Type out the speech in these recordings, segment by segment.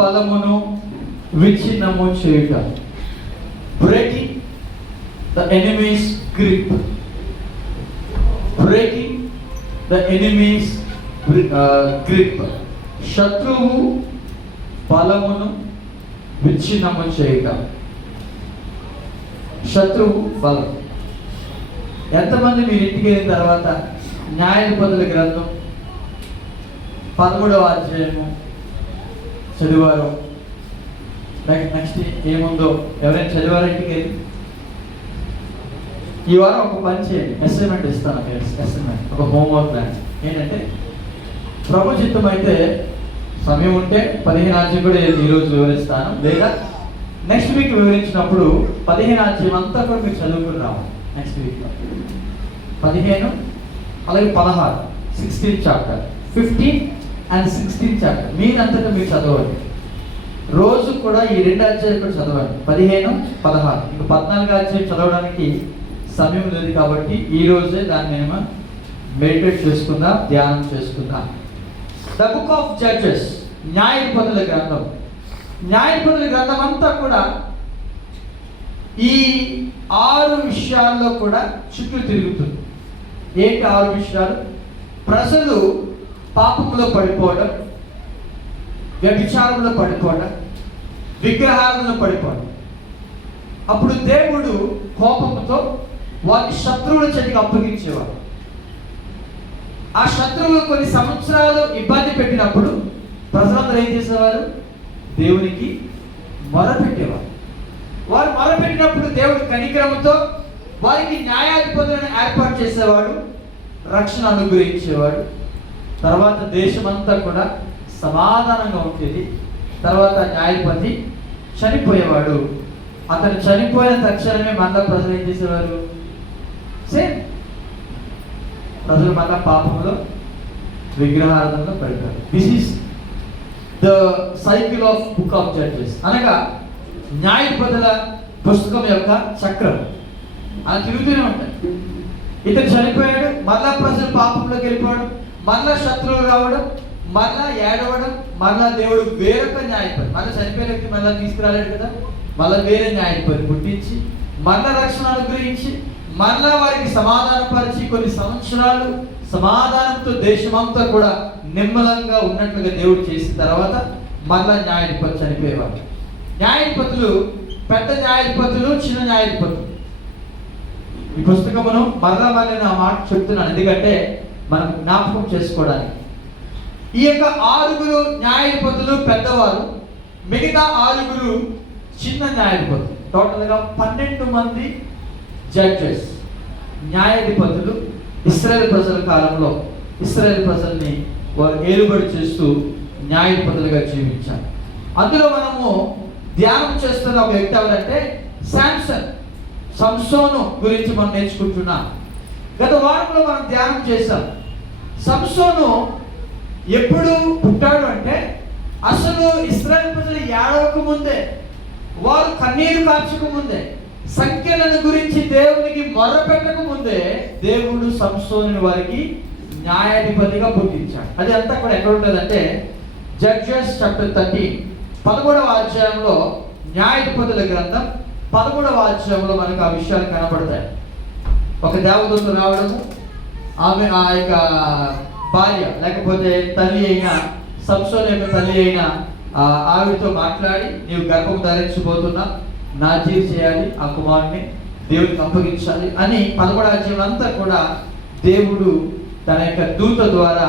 బలమును విచ్ఛిన్నము చేయుట, breaking the enemies grip, breaking the enemies grip. శత్రువు బలమును విచ్ఛిన్నము చేయుట. శత్రువు బలం. ఎంతమంది మీరు ఇంటికి వెళ్ళిన తర్వాత న్యాయాధిపతుల గ్రంథం 13వ అధ్యాయము చదివారు? నెక్స్ట్ ఏముందో ఎవరైనా చదివారు ఇంటికి వెళ్ళి? ఈ వారం ఒక పని చేయండి, అసైన్మెంట్ ఇస్తాను. అసైన్మెంట్, ఒక హోంవర్క్ ప్లాన్ ఏంటంటే, ప్రభు చిత్తం అయితే సమయం ఉంటే 15 అధ్యాయం కూడా ఈరోజు వివరిస్తాను, లేదా నెక్స్ట్ వీక్ వివరించినప్పుడు 15 అధ్యాయం అంతా కూడా మీరు చదువుకుని రావాలి. నెక్స్ట్ వీక్లో 15 అలాగే 16, 16th chapter, 15 and 16th chapter మీరంతటా మీరు చదవండి. రోజు కూడా ఈ 2 అధ్యాయాలు కూడా చదవండి, 15, 16. ఇంకా 14వ అధ్యాయం చదవడానికి సమయం లేదు కాబట్టి ఈ రోజే దాన్ని మేము మెడిటేట్ చేసుకుందాం, ధ్యానం చేసుకుందాం. ద బుక్ ఆఫ్ జడ్జెస్, న్యాయాధిపతుల గ్రంథం. న్యాయాధిపతుల గ్రంథం అంతా కూడా ఈ 6 విషయాల్లో కూడా చుట్టూ తిరుగుతుంది. ఏంటి 6 విషయాలు? ప్రజలు పాపంలో పడిపోవడం, వ్యభిచారంలో పడిపోవడం, విగ్రహాలలో పడిపోవడం. అప్పుడు దేవుడు కోపంతో వారి శత్రువుల చేతికి అప్పగించేవాడు. ఆ శత్రువులు కొన్ని సంవత్సరాలు ఇబ్బంది పెట్టినప్పుడు ప్రజలందరూ ఏం చేసేవారు? దేవునికి మొరపెట్టేవారు. వారు మొరపెట్టినప్పుడు దేవుడు కనికరంతో వారికి న్యాయాధిపతులను ఏర్పాటు చేసేవాడు, రక్షణ అనుగ్రహించేవాడు. తర్వాత దేశమంతా కూడా సమాధానంగా ఉండేది. తర్వాత న్యాయాధిపతి చనిపోయేవాడు. అతను చనిపోయిన తక్షణమే మళ్ళా ప్రజలు ఏం చేసేవారు? సేమ్ ప్రజలు మళ్ళా పాపంలో, విగ్రహారాధనలో పడిపోయారు. This is the cycle of book of judges. అనగా న్యాయాధిపతుల పుస్తకం యొక్క చక్రం అలా తిరుగుతూనే ఉంటాయి. ఇతను చనిపోయాడు, మళ్ళా ప్రజలు పాపంలోకి వెళ్ళిపోవడం, మళ్ళా శత్రువులు రావడం, మళ్ళా ఏడవడం, మళ్ళా దేవుడు వేరొక న్యాయాధిపతి, మళ్ళీ చనిపోయిన వ్యక్తి మళ్ళీ తీసుకురాలేడు కదా, మళ్ళీ వేరే న్యాయాధిపతి పుట్టించి మళ్ళా రక్షణ అనుగ్రహించి మళ్ళా వారికి సమాధానపరిచి కొన్ని సంవత్సరాలు సమాధానంతో దేశమంతా కూడా నిమ్మలంగా ఉన్నట్లుగా దేవుడు చేసిన తర్వాత మళ్ళా న్యాయాధిపతి చనిపోయేవాడు. న్యాయాధిపతులు పెద్ద న్యాయాధిపతులు, చిన్న న్యాయాధిపతులు. ఈ పుస్తకమును మళ్ళా నా మాట చెప్తున్నాను ఎందుకంటే మనం జ్ఞాపకం చేసుకోవడానికి. ఈ యొక్క 6 న్యాయాధిపతులు పెద్దవారు, మిగతా 6 చిన్న న్యాయాధిపతులు. టోటల్గా 12 మంది జడ్జెస్, న్యాయాధిపతులు ఇశ్రాయేలు ప్రజల కాలంలో ఇశ్రాయేలు ప్రజల్ని వారు ఏలుబడి చేస్తూ న్యాయాధిపతులుగా జీవించారు. అందులో మనము ధ్యానం చేస్తున్న ఒక వ్యక్తి ఎవరంటే శాంసన్, సంసోను గురించి మనం నేర్చుకుంటున్నాం. గత వారంలో మనం ధ్యానం చేశాం. సంసోను ఎప్పుడు పుట్టాడు అంటే, అసలు ఇశ్రాయేలు ప్రజలు ఏడవక ముందే, వారు కన్నీరు కార్చక ముందే, సంఖ్యలను గురించి దేవునికి మొరపెట్టక ముందే దేవుడు సంసోను వారికి న్యాయాధిపతిగా పుట్టించాడు. అది అంతా కూడా ఎక్కడ ఉంటుందంటే జడ్జెస్ చాప్టర్ 13, 13వ అధ్యాయంలో న్యాయాధిపతుల గ్రంథం 13వ అధ్యాయంలో మనకు ఆ విషయాలు కనబడతాయి. ఒక దేవదూత రావడము, ఆమె ఆ యొక్క భార్య లేకపోతే తల్లి అయిన సంసోను యొక్క తల్లి అయిన ఆవిడతో మాట్లాడి, నీవు గర్భం ధరించబోతున్నా, నాజీర్ చేయాలి, ఆ కుమారుని దేవుడికి అప్పగించాలి అని 13వ అధ్యాయం అంతా కూడా దేవుడు తన యొక్క దూత ద్వారా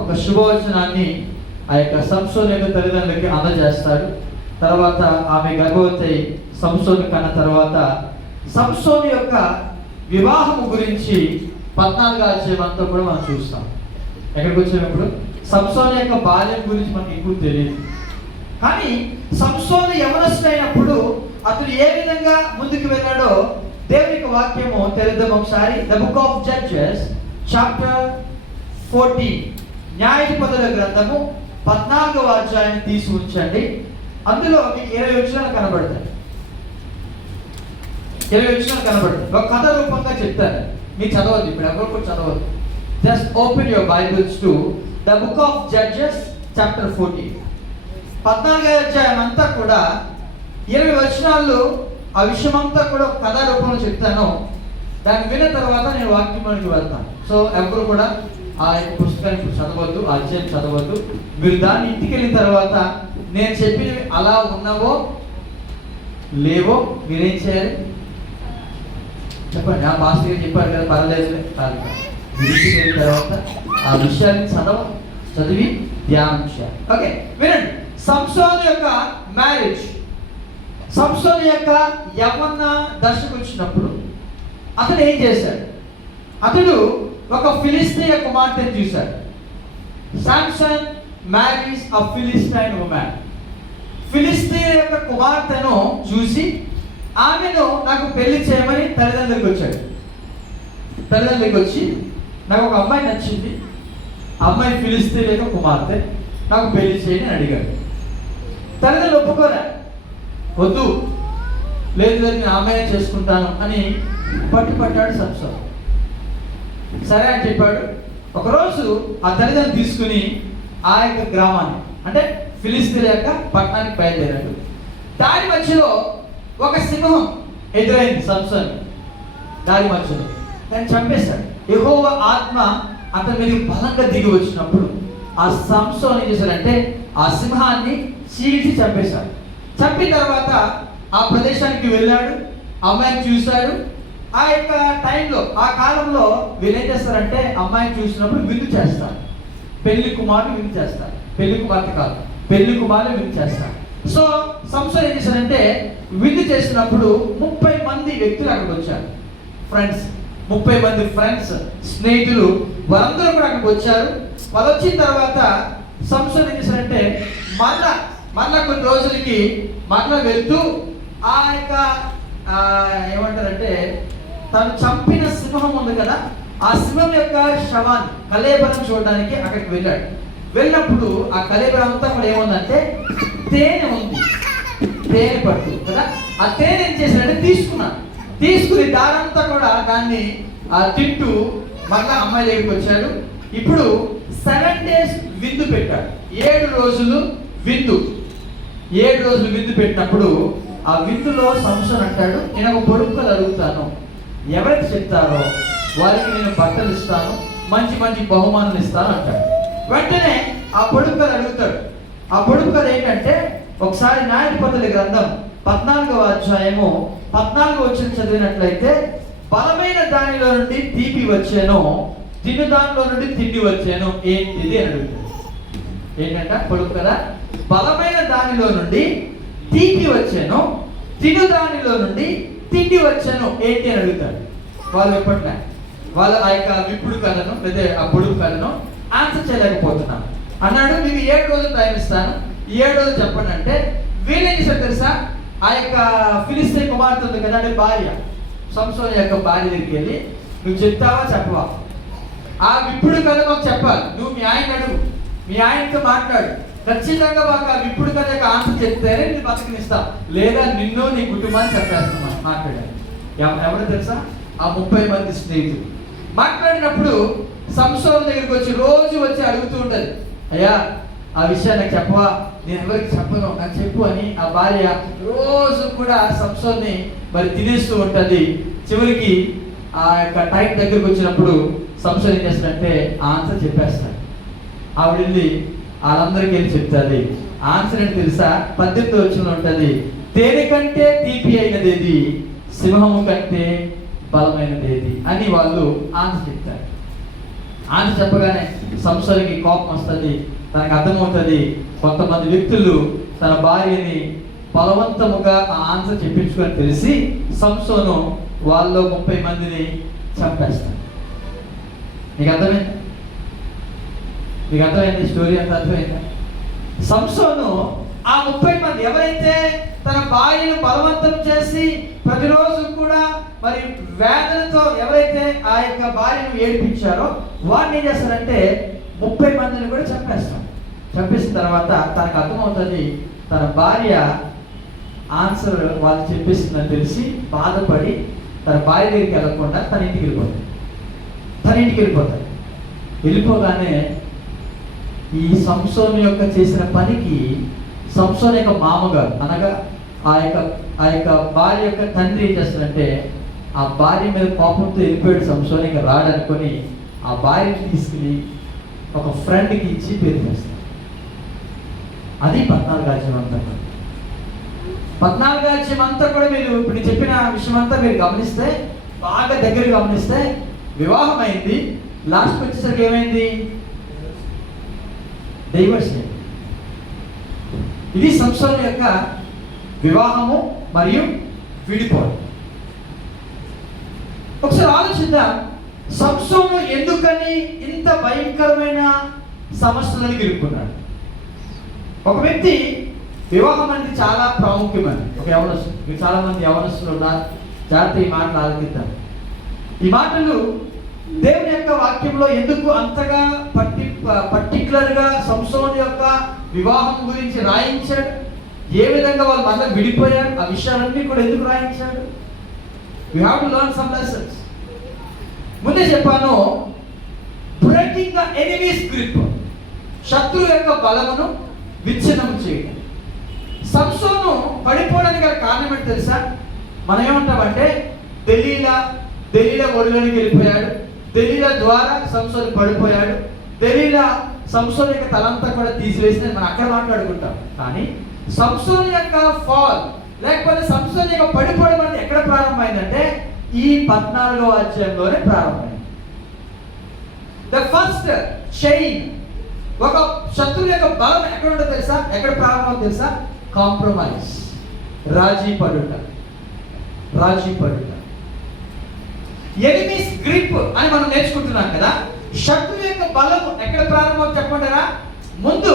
ఒక శుభవచనాన్ని ఆ యొక్క సంసోను యొక్క తల్లిదండ్రులకి అందజేస్తాడు. తర్వాత ఆమె గర్భవతి సంసోను కన్న తర్వాత సంసోను యొక్క వివాహము గురించి 14వ అధ్యాయం అంతా కూడా మనం చూస్తాం. ఎక్కడికి వచ్చినప్పుడు సంసోను యొక్క బాల్యం గురించి మనకి ఎక్కువ తెలియదు. కానీ సంసోను యవనస్తుడైనప్పుడు అతను ఏ విధంగా ముందుకు వెళ్ళాడో దేవునికి వాక్యము తెలుద్దాం ఒకసారి. The book of Judges chapter 14, న్యాయాధిపతుల గ్రంథము 14వ అధ్యాయాన్ని తీసి ఉంచండి. అందులో మీకు 20 వచనాలు కనబడతాయి. 20 వచనాలు కనబడతాయి. ఒక కథ రూపంగా చెప్తాను, మీరు చదవద్దు, ఇప్పుడు ఎవరు కూడా చదవద్దు. Just open your Bibles to the book of Judges chapter 14. 14వ అధ్యాయం అంతా కూడా 20 వచనాల్లో ఆ విషయం అంతా కూడా కథా రూపంలో చెప్తాను. దాన్ని విన్న తర్వాత నేను వాక్యంలోకి వెళ్తాను. సో ఎవరు కూడా ఆ యొక్క పుస్తకాన్ని చదవద్దు, ఆ అధ్యాయం చదవద్దు. మీరు దాన్ని ఇంటికి వెళ్ళిన తర్వాత నేను చెప్పినవి అలా ఉన్నావో లేవో మీరేం చేయాలి చెప్పండి. ఆ పాస్టర్ గారు చెప్పారు కదా, పర్లేదు కాదు. ఇంటికి వెళ్ళిన తర్వాత ఆ విషయాన్ని చదివి ధ్యానం చేయాలి. ఓకే, వినండి. సంసోను యొక్క మ్యారేజ్, సంసోను యొక్క యవ్వన దశకు వచ్చినప్పుడు అతను ఏం చేశాడు? అతడు ఒక ఫిలిస్తీయ కుమార్తెను చూశాడు. సామ్సన్ మ్యారీస్ అ ఫిలిస్టైన్ ఉమెన్. ఫిలిస్తీయ యొక్క కుమార్తెను చూసి ఆమెను నాకు పెళ్లి చేయమని తల్లిదండ్రులకు వచ్చాడు. తల్లిదండ్రులకు వచ్చి నాకు ఒక అమ్మాయి నచ్చింది, అమ్మాయి ఫిలిస్తీయ యొక్క కుమార్తె, నాకు పెళ్లి చేయని అడిగాడు. తల్లిదండ్రులు ఒప్పుకోలే, వద్దు, లేదు లేదు నేను అమ్మాయి చేసుకుంటాను అని పట్టాడు సంసోను. సరే అని చెప్పాడు. ఒకరోజు ఆ తల్లిదండ్రులు తీసుకుని ఆ యొక్క గ్రామాన్ని, అంటే ఫిలిస్తీన్ల యొక్క పట్టణానికి బయలుదేరాడు. దారి మధ్యలో ఒక సింహం ఎదురైంది సంసోను. దారి మధ్యలో దాన్ని చంపేశాడు. యెహోవా ఆత్మ అతని మీద బలంగా దిగి వచ్చినప్పుడు ఆ సంసోను ఏం చేశాడంటే ఆ సింహాన్ని చీల్చి చంపేశాడు. చంపిన తర్వాత ఆ ప్రదేశానికి వెళ్ళాడు, అమ్మాయిని చూశాడు. ఆ యొక్క టైంలో, ఆ కాలంలో వీళ్ళు ఏం చేస్తారంటే అమ్మాయిని చూసినప్పుడు విందు చేస్తారు. పెళ్లి కుమారుడు విందు చేస్తారు, పెళ్లి కుమార్తె కాదు, పెళ్లి కుమారుడు విందు చేస్తారు. సో సంసోను ఏం చేశారంటే విందు చేసినప్పుడు 30 మంది వ్యక్తులు అక్కడికి వచ్చారు. ఫ్రెండ్స్, 30 మంది ఫ్రెండ్స్, స్నేహితులు, వారందరూ కూడా అక్కడికి వచ్చారు. వాళ్ళు వచ్చిన తర్వాత సంసోను ఏం చేశారంటే మళ్ళా కొన్ని రోజులకి మళ్ళా వెళ్తూ ఆ యొక్క ఏమంటారంటే తను చంపిన సింహం ఉంది కదా, ఆ సింహం యొక్క శవాన్ని కళేబరం చూడడానికి అక్కడికి వెళ్ళాడు. వెళ్ళినప్పుడు ఆ కళేబరం అంతా కూడా ఏముందంటే తేనె ఉంది, తేనె పట్టు కదా. ఆ తేనె ఏం చేశాడంటే తీసుకుని దారంతా కూడా దాన్ని తింటూ మళ్ళా అమ్మాయి దగ్గరికి వచ్చాడు. ఇప్పుడు 7 days విందు పెట్టాడు. 7 రోజులు విందు. 7 రోజులు విందు పెట్టినప్పుడు ఆ విందులో సంసోను అంటాడు, నేను ఒక పొడుపుకలు అడుగుతాను, ఎవరైతే చెప్తారో వారికి నేను బట్టలు ఇస్తాను, మంచి మంచి బహుమానులు ఇస్తాను అంటాడు. వెంటనే ఆ పొడుపుకలు అడుగుతాడు. ఆ పొడుపుకలు ఏంటంటే ఒకసారి న్యాయాధిపతుల గ్రంథం 14వ అధ్యాయము 14వ వచనం చదివినట్లయితే, బలమైన దానిలో నుండి తీపి వచ్చాను, తిను దానిలో నుండి తిండి వచ్చాను, ఏంటిది అని అడుగుతాడు. ఏంటంట పొడుపు కదా, బలమైన దానిలో నుండి తీపి వచ్చాను, తిను దానిలో నుండి తిండి వచ్చాను, ఏంటి అని అడుగుతాడు. వాళ్ళు ఎప్పట్లే వాళ్ళు ఆ యొక్క విప్పుడు కథను లేదా ఆ పొడుపు కథను ఆన్సర్ చేయలేకపోతున్నాను. అన్నాడు, మీకు 7 రోజులు టైం ఇస్తాను, 7 రోజులు చెప్పండి అంటే వీళ్ళేం చేశారు తెలుసా? ఆ యొక్క ఫిలిస్తీయ కుమార్తె ఉంది కదా, అంటే భార్య, సంసోను యొక్క భార్య దగ్గరికి వెళ్ళి, నువ్వు చెప్తావా చెప్పవా? ఆ విప్పుడు కథ మాకు చెప్పాలి, నువ్వు మీ ఆయన అడుగు, మీ ఆయనతో మాట్లాడు, ఖచ్చితంగా మాకు ఆ విప్పుడు కథ యొక్క ఆన్సర్ చెప్తేనే నేను బతకనిస్తా, లేదా నిన్ను నీ కుటుంబాన్ని చెప్పేస్తున్నా మాట్లాడాలి. ఎవరు తెలుసా? ఆ 30 మంది స్నేహితులు. మాట్లాడినప్పుడు సంసోను దగ్గరికి వచ్చి రోజు వచ్చి అడుగుతూ ఉంటుంది, అయ్యా ఆ విషయాన్ని నాకు చెప్పవా, నేను ఎవరికి చెప్పను, నాకు చెప్పు అని ఆ భార్య రోజు కూడా సంసోన్ని మరి తినేస్తూ ఉంటుంది. చివరికి ఆ యొక్క టైం దగ్గరికి వచ్చినప్పుడు సంసోను ఏం చేస్తాడంటే ఆన్సర్ చెప్పేస్తాడు. ఆవిడ వెళ్ళి వాళ్ళందరికీ వెళ్ళి చెప్తుంది. ఆన్సర్ ఏంటి తెలుసా? 18వ వచనంలో ఉంటుంది, తేనె కంటే తీపి అయినది ఏది, సింహము కంటే బలమైనది ఏది అని వాళ్ళు ఆన్సర్ చెప్తారు. ఆన్సర్ చెప్పగానే సంసోనుకి కోపం వస్తుంది. తనకు అర్థమవుతుంది కొంతమంది వ్యక్తులు తన భార్యని బలవంతముగా ఆ ఆన్సర్ చెప్పించుకొని తెలిసి సంసోను వాళ్ళలో 30 మందిని చంపేస్తాడు. నీకు అర్థమైంది? మీకు అర్థమైంది? స్టోరీ అంత అర్థమైందా? సంసోను ఆ 30 మంది ఎవరైతే తన భార్యను బలవంతం చేసి ప్రతిరోజు కూడా మరి వేదనతో ఎవరైతే ఆ యొక్క భార్యను ఏడిపించారో వాడిని ఏం చేస్తారంటే 30 మందిని కూడా చంపేస్తాం. చంపేసిన తర్వాత తనకు అర్థమవుతుంది తన భార్య ఆన్సర్ వాళ్ళు చెప్పేస్తుందని తెలిసి బాధపడి తన భార్య దగ్గరికి వెళ్ళకుండా తన ఇంటికి వెళ్ళిపోతాడు. వెళ్ళిపోగానే ఈ సంసోను యొక్క చేసిన పనికి సంసోన్ యొక్క మామగారు అనగా ఆ యొక్క భార్య యొక్క తండ్రి ఏం చేస్తాడంటే ఆ భార్య మీద కోపంతో వెళ్ళిపోయాడు సంసోన్, ఇంకా రాడనుకొని ఆ భార్యని తీసుకుని ఒక ఫ్రెండ్కి ఇచ్చి పేరు చేస్తాడు. అది 14వ అధ్యాయం అంతా కూడా. 14వ అధ్యాయం అంతా కూడా మీరు ఇప్పుడు చెప్పిన విషయం అంతా మీరు గమనిస్తే, బాగా దగ్గర గమనిస్తే, వివాహం అయింది, లాస్ట్కి వచ్చేసరికి ఏమైంది? డైవర్స్ అయింది. ఇది సంసోను యొక్క వివాహము మరియు విడిపోవడం. ఒకసారి ఆలోచిద్దాం, సంసోను ఎందుకని ఇంత భయంకరమైన సమస్యలను ఎదుర్కొన్నాడు? ఒక వ్యక్తి వివాహం అనేది చాలా ప్రాముఖ్యమైనది. ఒక యవనస్తుడు, మీరు చాలా మంది యవనస్తులు ఉన్నారు, జాగ్రత్త ఈ మాటలు ఆలోచిద్దాం. ఈ మాటలు దేవుని యొక్క వాక్యంలో ఎందుకు అంతగా పర్టికులర్గా సంసోను యొక్క వివాహం గురించి రాయించాడు, ఏ విధంగా వాళ్ళు మళ్ళీ విడిపోయారు, ఆ విషయాలన్నీ కూడా ఎందుకు రాయించాడు? We have to learn some lessons. ముందే చెప్పాను, బ్రేకింగ్ ద ఎనిమీస్ గ్రిప్, శత్రువు యొక్క బలమును విచ్ఛిన్నం చేయడం. సంసోను పడిపోవడానికి గల కారణం ఏంటి తెలుసా? మనం ఏమంటామంటే దెలీలా ఒడిలోనికి వెళ్ళిపోయాడు, దెలీలా ద్వారా సంసోను పడిపోయాడు, దెలీలా సంసోను యొక్క తలంతా కూడా తీసివేసింది మనం అక్కడ మాట్లాడుకుంటాం. కానీ సంసోను యొక్క ఫాల్ లేకపోతే సంసోను యొక్క పడిపోవడం అనేది ఎక్కడ ప్రారంభమైందంటే ఈ 14వ అధ్యాయంలోనే ప్రారంభమైంది. ద ఫస్ట్ చైన్, ఒక శత్రువు యొక్క బలం ఎక్కడ ఉంటుందో తెలుసా? ఎక్కడ ప్రారంభం తెలుసా? కాంప్రమైజ్, రాజీ పడుట. ఎనిమీస్ గ్రిప్ అని మనం నేర్చుకుంటున్నాం కదా. శత్రువు యొక్క బలం ఎక్కడ ప్రారంభం చెప్పంటారా? ముందు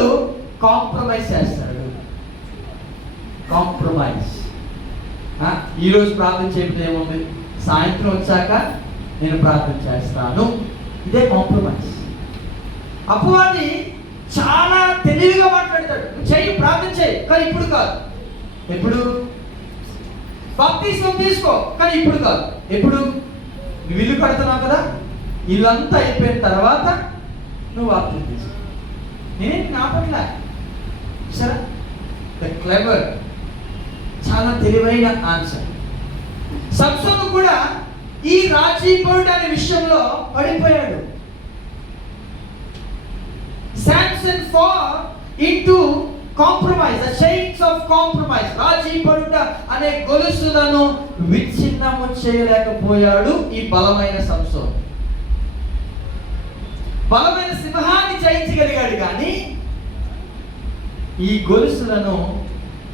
కాంప్రమైజ్ చేస్తాడు. కాంప్రమైజ్. ఈరోజు ప్రార్థన చేయడం ఏముంది, సాయంత్రం వచ్చాక నేను ప్రార్థన చేస్తాను, ఇదే కాంప్రమైజ్. అపవాది చాలా తెలివిగా మాట్లాడతాడు, చెయ్యి, ప్రార్థన చేయి, కానీ ఇప్పుడు కాదు. ఎప్పుడు? బాప్తిస్మం తీసుకో, కానీ ఇప్పుడు కాదు. ఎప్పుడు? నువ్వు ఇల్లు కడుతున్నావు కదా, ఇల్లంతా అయిపోయిన తర్వాత నువ్వు బాప్తిస్మం తీసుకో. నేనేంటి నా పట్ల సరే, ద క్లెవర్, చాలా తెలివైన ఆన్సర్. సంసోను కూడా ఈ రాజీపరుడు అనే విషయంలో పడిపోయాడు. Samson fall into compromise, the chains of compromise. రాజీపరుడు అనే గొలుసులను విచ్ఛిన్నము చేయలేకపోయాడు ఈ బలమైన సంసోను. బలమైన సింహాన్ని జయించగలిగాడు కానీ ఈ గొలుసులను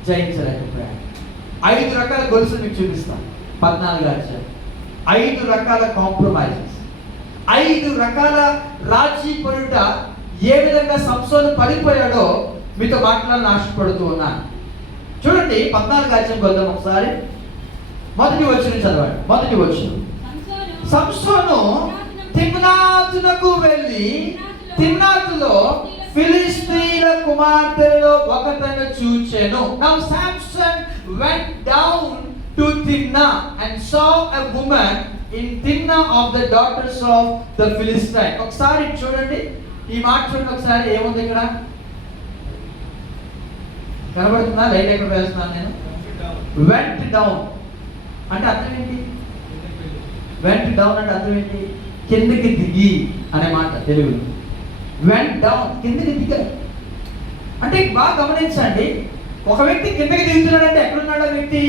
జయించలేకపోయాడు. 5 రకాల గొలుసులు మీకు చూపిస్తాను 14వ అధ్యాయం. 5 రకాల కాంప్రమైజెస్, 5 రకాల రాజీ పడుట, ఏ విధంగా సంసోను పడిపోయాడో మీతో మాట్లాడాలని ఆశపడుతూ ఉన్నాను. చూడండి 14వ అధ్యాయం వద్దాం ఒకసారి. మొదటి వచనం చదవండి. మొదటి వచనం, సంసోను తిమ్నాతునకు వెళ్ళి తిమ్నాతులో ఫిలిష్తీయుల కుమార్తెలలో ఒకతను చూచెను. Now Samson went down to Timnah and saw a woman in Timnah of the daughters of the Philistine. ఒకసారి చూడండి ఈ మాట, చూడండి ఒకసారి ఏముంది ఇక్కడ. కనబడుతుందా? లైట్ ఎక్కడ వేస్తున్నాను నేను. వెంట్ డౌన్ అంటే అర్థం ఏంటి? వెంట్ డౌన్ అంటే అర్థం ఏంటి? కిందకి దిగి అనే మాట తెలుగులో. వెంట్ డౌన్, కిందకి దిగారు అంటే. బాగా గమనించండి, ఒక వ్యక్తి కిందకి దిగుతున్నాడంటే ఎక్కడున్నాడు ఆ వ్యక్తి?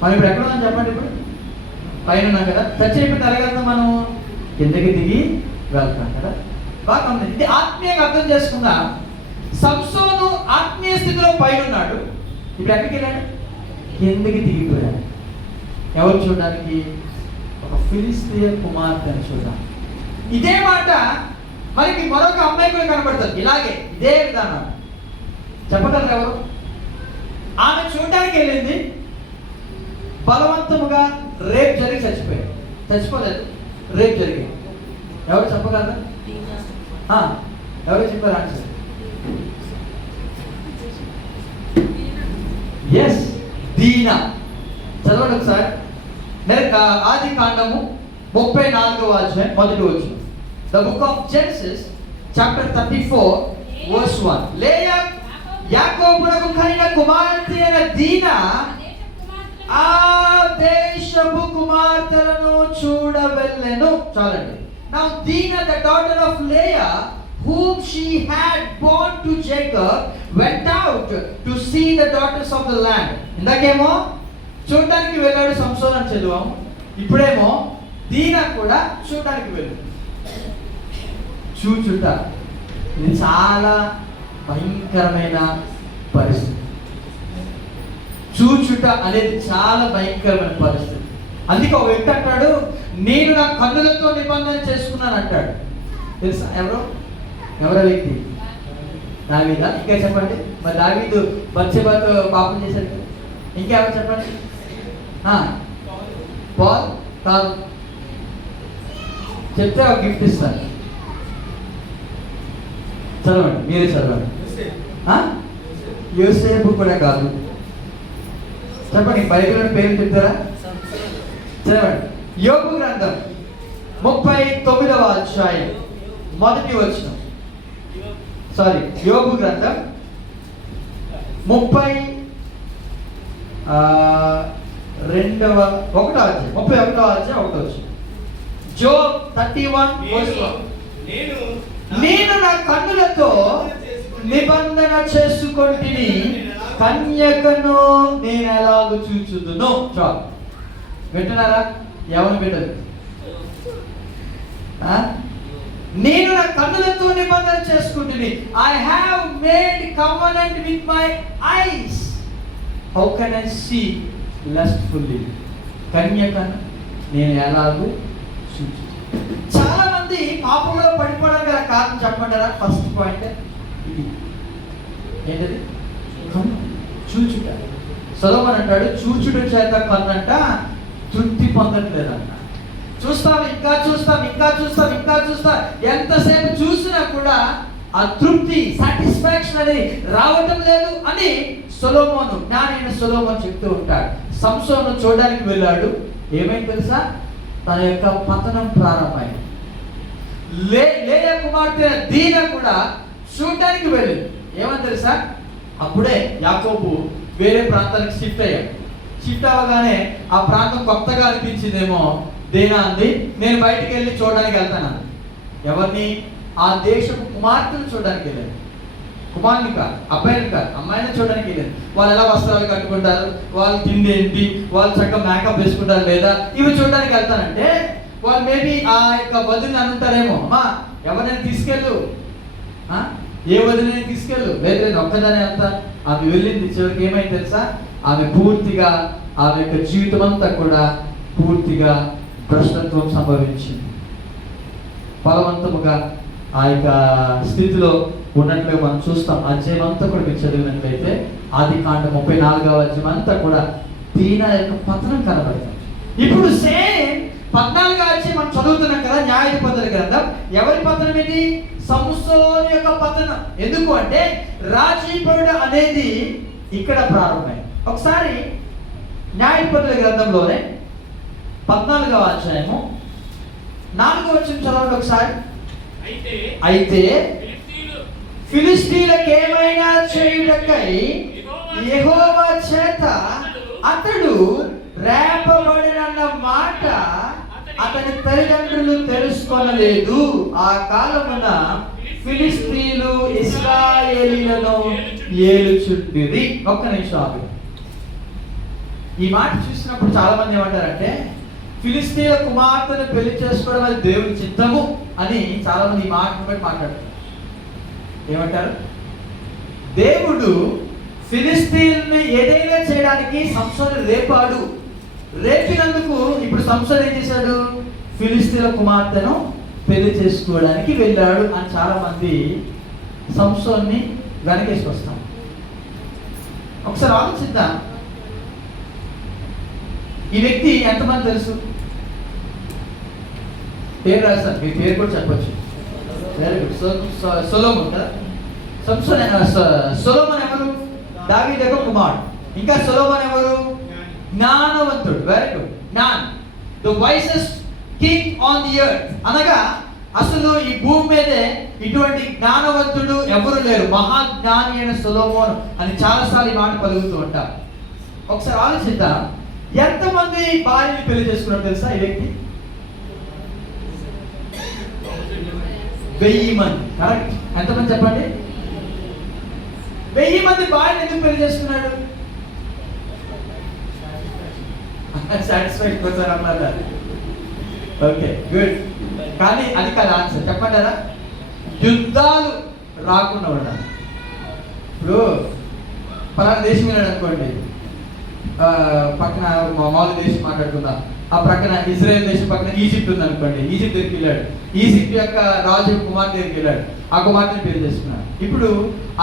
మనం ఇప్పుడు ఎక్కడున్నాం చెప్పండి? ఇప్పుడు పైన ఉన్నాం కదా. చర్చ అయిపోతే ఎలాగెళ్తాం మనం? కిందకి దిగి వెళ్తాం కదా. బాగా గమనించి ఇది ఆత్మీయంగా అర్థం చేసుకుందాం. సంసోను ఆత్మీయ స్థితిలో పైన ఉన్నాడు, ఇప్పుడు ఎక్కడికి వెళ్ళాడు? కిందకి దిగిపోయాడు. ఎవరు చూడడానికి? ఒక ఫిలిష్తీయ కుమార్తెను చూడాలి. ఇదే మాట మనకి మరొక అమ్మాయి కూడా కనబడుతుంది, ఇలాగే ఇదే విధానం. చెప్పగలరు ఎవరు? ఆమె చూడడానికి వెళ్ళింది, బలవంతముగా రేప్ జరిగి చచ్చిపోయాడు. చచ్చిపోలేదు, రేప్ జరిగింది. ఎవరు చెప్పగలరా? ఎవరు చెప్పారు ఆన్సర్? ఎస్, దీనా. చదవండి ఒకసారి. ఆది కాండము 34వ అధ్యాయం మొదటి వచనం. The book of Genesis chapter 34 verse 1. Leah యాకోబునకు కనిన కుమార్తె అయిన దీనా ఆ దేశపు కుమార్తెలను చూడవెళ్ళెను. చాలండి. Now Dinah, the daughter of Leah, whom she had born to Jacob, went out to see the daughters of the land. ఇందాకేమో చూడడానికి వెళ్ళాడు సంసోన్ అని చదివాము. ఇప్పుడేమో దీనా కూడా చూడడానికి వెళ్ళాడు. చూచుట ఇది చాలా భయంకరమైన పరిస్థితి. చూచుట అనేది చాలా భయంకరమైన పరిస్థితి. అందుకే ఒక వ్యక్తి అంటాడు, నేను నా కన్నులతో నిబంధన చేసుకున్నాను అంటాడు. తెలుసా ఎవరో వ్యక్తి? దావీదా? ఇంకా చెప్పండి. మరి దావీదు బత్షెబాతో పాపం చేశాడు. ఇంకెవరు చెప్పండి? పాల్ కాదు. చెప్తే ఒక గిఫ్ట్ ఇస్తాను. చదవండి, మీరే చదవండి. యోసేపు కూడా కాదు. చెప్పండి, బైబిల్ పేరు చెప్తారా? చదవండి. యోబు గ్రంథం 39వ అధ్యాయం మొదటి వచనం. యోబు గ్రంథం 31వ అధ్యాయం 1వ వచనం. జోబ్ 31:1. నేను నా కన్నులతో నిబంధన చేసుకొంటిని, కన్యకను నేను ఎలాగో చూచుదును. చాలు. వింటున్నారా? ఎవరు వింటదు? నేను నా కన్నులతో నిబంధన చేసుకుంటుని. I have made covenant with my eyes. How can I see lustfully? కన్యకను నేను ఎలాగో చూచు. చాలా మంది పాపంలో పడిపోవడానికి గల కారణం చెప్పంటారా? ఫస్ట్ పాయింట్ ఏంటది? చూచుట. సొలొమోను అంటాడు, చూచుట చేత కన్నంట తృప్తి పొందట్లేదంట. చూస్తాం, ఇంకా చూస్తాం, ఇంకా చూస్తాం, ఇంకా చూస్తాం. ఎంతసేపు చూసినా కూడా ఆ తృప్తి, సాటిస్ఫాక్షన్ అనేది రావటం లేదు అని సొలొమోను, జ్ఞానైన సొలొమోను చెప్తూ ఉంటాడు. సంసోను చూడడానికి వెళ్ళాడు. ఏమైంది తెలుసా? తన యొక్క పతనం ప్రారంభమైంది. లేయా కుమార్తె దీనా కూడా చూడడానికి వెళ్ళింది. ఏమని తెలుసా? అప్పుడే యాకోబు వేరే ప్రాంతానికి షిఫ్ట్ అయ్యాడు. షిఫ్ట్ అవ్వగానే ఆ ప్రాంతం కొత్తగా అనిపించిందేమో. దీనా అంది, నేను బయటికి వెళ్ళి చూడడానికి వెళ్తాను. ఎవరిని? ఆ దేశపు కుమార్తెను చూడడానికి వెళ్ళాను. కుమారుని కాదు, అబ్బాయిని కాదు, అమ్మాయిని చూడడానికి వెళ్ళాను. వాళ్ళు ఎలా వస్త్రాలు కట్టుకుంటారు, వాళ్ళు తిండి ఏంటి, వాళ్ళు చక్కగా మేకప్ వేసుకుంటారు లేదా, ఇవి చూడడానికి వెళ్తానంటే వాళ్ళు మేబీ ఆ యొక్క వదిలిని అనుంటారేమో, అమ్మా ఎవరైనా తీసుకెళ్ళు, ఏ వదిలిని తీసుకెళ్ళు, లేదు ఒక్కదానే వెళ్తా. ఆమె వెళ్ళింది. చివరికి ఏమైంది తెలుసా? ఆమె పూర్తిగా, ఆమె యొక్క జీవితం అంతా కూడా పూర్తిగా భ్రష్టత్వం సంభవించింది. బలవంతముగా ఆ యొక్క స్థితిలో ఉన్నట్లుగా మనం చూస్తాం. అధ్యాయం అంతా కూడా మీరు చదివినట్లయితే ఆదికాండం 34వ అధ్యాయం అంతా కూడా దీనా యొక్క పతనం కనబడుతుంది. ఇప్పుడు సేమ్ 14వ అధ్యాయం మనం చదువుతున్నాం కదా, న్యాయాధిపతుల గ్రంథం. ఎవరి పతనం ఇది? సంసోను యొక్క పతనం. ఎందుకు అంటే రాజీపరుడు అనేది ఇక్కడ ప్రారంభమైంది. ఒకసారి న్యాయాధిపతుల గ్రంథంలోనే 14వ అధ్యాయము 4వ వచనం చదవండి ఒకసారి. అయితే ఫిలిష్తీయులకు ఏమైనా చేయుటకై యెహోవా చేత అతడు రేపబడినన్న మాట అతని తల్లిదండ్రులు తెలుసుకొనలేదు. ఆ కాలమున ఫిలిష్తీయులు ఇశ్రాయేలీయులను ఏలుచుండిరి. ఒక్క నిమిషం ఆగు. ఈ మాట చూసినప్పుడు చాలా మంది ఏమంటారంటే ఫిలిష్తీయుల కుమార్తెను పెళ్లి చేసుకోవడం అది దేవుని చిత్తము అని చాలా మంది ఈ మాటను బట్టి మాట్లాడతారు. ఏమంటారు? దేవుడు ఫిలిష్తీయుల్ని ఏదైనా చేయడానికి సంసోను రేపాడు. రేపినందుకు ఇప్పుడు సంసోను ఏం చేశాడు? ఫిలిష్తీయుల కుమార్తెను పెళ్లి చేసుకోవడానికి వెళ్ళాడు అని చాలా మంది సంసోన్ని వెనకేసుకొస్తాం. ఒకసారి ఆలోచిద్దాం. ఈ వ్యక్తి ఎంతమంది తెలుసు? పేరు రాశారు, మీ పేరు కూడా చెప్పచ్చు. Very good. సొలొమోన్ కదా. సొలొమోన్ ఎవరు? దావీదు యొక్క కుమారుడు. ఇంకా సొలొమోన్ ఎవరు? జ్ఞానవంతుడు. Very good. జ్ఞాన్, the wisest king on the earth. అనగా అసలు ఈ భూమి మీదే ఇటువంటి జ్ఞానవంతుడు ఎవరు లేరు, మహాజ్ఞాని అయిన సొలొమోను అని చాలాసార్లు ఈ మాట పలుకుతూ ఉంటారు. ఒకసారి ఆలోచిద్దాం, ఎంతమంది భార్యని పెళ్లి చేసుకున్నాడు తెలుసా ఈ వ్యక్తి? 1000 మంది. కరెక్ట్. ఎంతమంది చెప్పండి? 1000 మంది భార్యను ఎందుకు పెళ్లి చేసుకున్నాడు? సాటిస్ఫైడ్ కోసం అన్నారా? Okay, good. కానీ అది కాదు ఆన్సర్. చెప్పంటారా? యుద్ధాలు రాకుండా ఉండాలి. ఇప్పుడు పలానా దేశం వెళ్ళాడు అనుకోండి, పక్కన మామూలు దేశం మాట్లాడుకుందాం, ఆ ప్రక్కన ఇజ్రాయెల్ దేశం పక్కన ఈజిప్ట్ ఉంది అనుకోండి, ఈజిప్ట్ దగ్గరికి వెళ్ళాడు, ఈజిప్ట్ యొక్క రాజు కుమార్తె దగ్గరికి వెళ్ళాడు, ఆ కుమార్తెని పెళ్లి చేసుకున్నాడు. ఇప్పుడు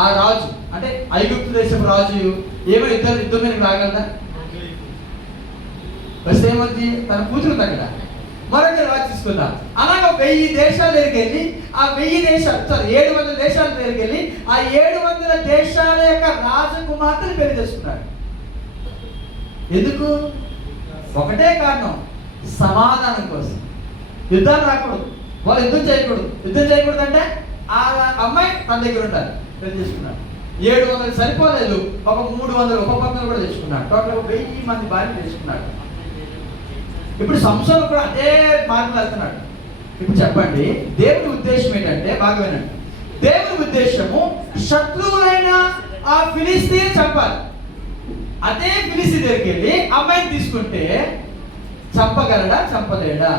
ఆ రాజు అంటే ఐగుప్తు దేశపు రాజు ఏమో యుద్ధం మీద రాగలదా? వస్తే ఏమవుతుంది? తన కూతురు తగ్గదా? మరొక రాజు తీసుకుందాం. అలాగా 1000 దేశాల దగ్గరికి వెళ్ళి ఆ 1000 దేశాలు 700 దేశాల దగ్గరికి వెళ్ళి ఆ 700 దేశాల యొక్క రాజకుమార్తెను పెళ్లి చేసుకున్నాడు. ఎందుకు? ఒకటే కారణం, సమాధానం కోసం. యుద్ధాలు రాకూడదు, వాళ్ళు యుద్ధం చేయకూడదు. యుద్ధం చేయకూడదు అంటే ఆ అమ్మాయి తన దగ్గర ఉండాలి. పెళ్లి చేసుకున్నాడు. 700 సరిపోలేదు, ఒక 300 ఉపపత్నులు కూడా తెచ్చుకున్నాడు. టోటల్ 1000 మంది భార్యలు తెచ్చుకున్నాడు. ఇప్పుడు సంసారం కూడా అదే మార్గంలో వెళ్తున్నాడు. ఇప్పుడు చెప్పండి, దేవుని ఉద్దేశం ఏంటంటే, బాగా వినండి, దేవుని ఉద్దేశము శత్రువులైన ఆ ఫిలిస్తీన్ చంపాలి. అదే ఫిలిస్తీ దగ్గరికి వెళ్ళి అమ్మాయిని తీసుకుంటే చంపగలడా? చంపలేడా?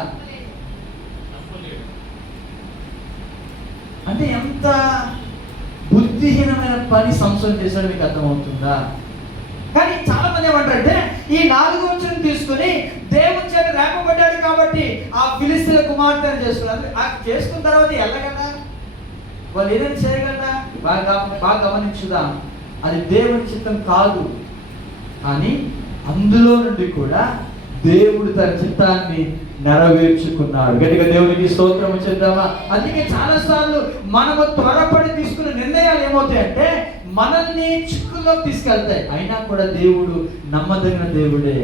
అంటే ఎంత బుద్ధిహీనమైన పని సంసారం చేశాడు మీకు అర్థమవుతుందా? కానీ చాలా మంది ఏమంటారంటే, ఈ 4 వంశం తీసుకుని దేవుని చేత రేపబడ్డాడు కాబట్టి ఆ ఫిలిస్తీన్ల కుమార్తెను చేసుకున్నారు. ఆ చేసుకున్న తర్వాత వెళ్ళగలరా? వాళ్ళు ఏదైనా చేయగలరా? బాగా గమనించుదా, అది దేవుని చిత్తం కాదు. కానీ అందులో నుండి కూడా దేవుడు తన చిత్తాన్ని నెరవేర్చుకున్నాడు. గట్టిగా దేవునికి స్తోత్రం చేద్దామా? అందుకే చాలాసార్లు మనము త్వరపడి తీసుకున్న నిర్ణయాలు ఏమవుతాయంటే మనల్ని చిక్కుల్లో తీసుకెళ్తాయి. అయినా కూడా దేవుడు నమ్మదగిన దేవుడే.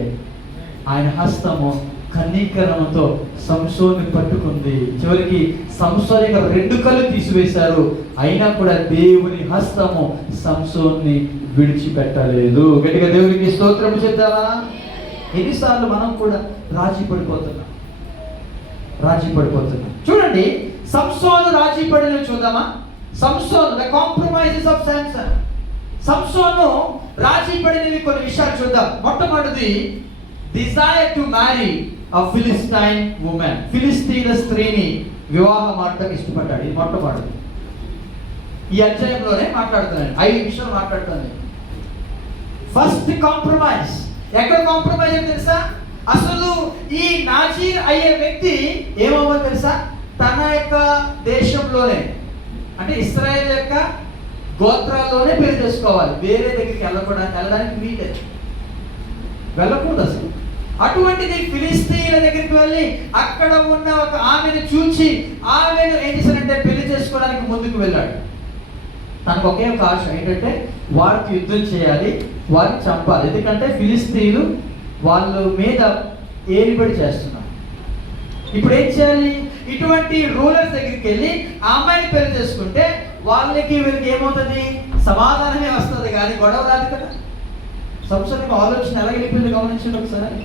ఆయన హస్తము కనికరంతో సంసోన్ని పట్టుకుంది. చివరికి సంసోన్ యొక్క 2 కళ్ళు తీసివేశారు. అయినా కూడా దేవుని హస్తము సంసోన్ని విడిచిపెట్టలేదు. గట్టిగా దేవునికి స్తోత్రం చేద్దామా? ఎన్నిసార్లు మనం కూడా రాజీ పడిపోతున్నాం. చూడండి, సంసోను రాజీ పడిన చూద్దామా? సంసోను, ద కాంప్రమైజెస్ ఆఫ్ సామ్సన్. సంసోను రాజీ పడినవి కొన్ని విషయాలు చూద్దాం. మొట్టమొదటిది, desire to marry a Philistine woman. ఫిలిస్తీన్ల స్త్రీని వివాహం ఆడటానికి ఇష్టపడ్డాడు. ఇది మొట్టమొదటి. ఈ అధ్యాయంలోనే మాట్లాడుతున్నాను, 5 విషయాలు మాట్లాడుతున్నాను. First compromise. ఎక్కడ కాంప్రమైజ్ అని తెలుసా? అసలు ఈ నాజీర్ అయ్యే వ్యక్తి ఏమవ్వాలి తెలుసా? తన యొక్క దేశంలోనే అంటే ఇశ్రాయేల్ యొక్క గోత్రాల్లోనే పెళ్లి చేసుకోవాలి. వేరే దగ్గరికి వెళ్ళడానికి వీలేదు, వెళ్ళకూడదు అసలు. అటువంటిది ఫిలిస్తీన్ల దగ్గరికి వెళ్ళి అక్కడ ఉన్న ఒక ఆమెను చూచి ఆమెను ఏం చేశాడంటే పెళ్లి చేసుకోవడానికి ముందుకు వెళ్ళాడు. తనకు ఒకే ఒక ఆశ ఏంటంటే వారికి యుద్ధం చేయాలి, వారిని చంపాలి. ఎందుకంటే ఫిలిస్తీన్లు వాళ్ళ మీద ఏలిబడి చేస్తున్నారు. ఇప్పుడు ఏం చేయాలి? ఇటువంటి రూలర్స్ దగ్గరికి వెళ్ళి ఆ అమ్మాయిని పెళ్లి చేసుకుంటే వీళ్ళకి ఏమవుతుంది? సమాధానమే వస్తుంది కానీ గొడవ రాదు కదా. సంసారికి ఆలోచన ఎలా వెళ్ళిపోయింది గమనించండి ఒకసారి.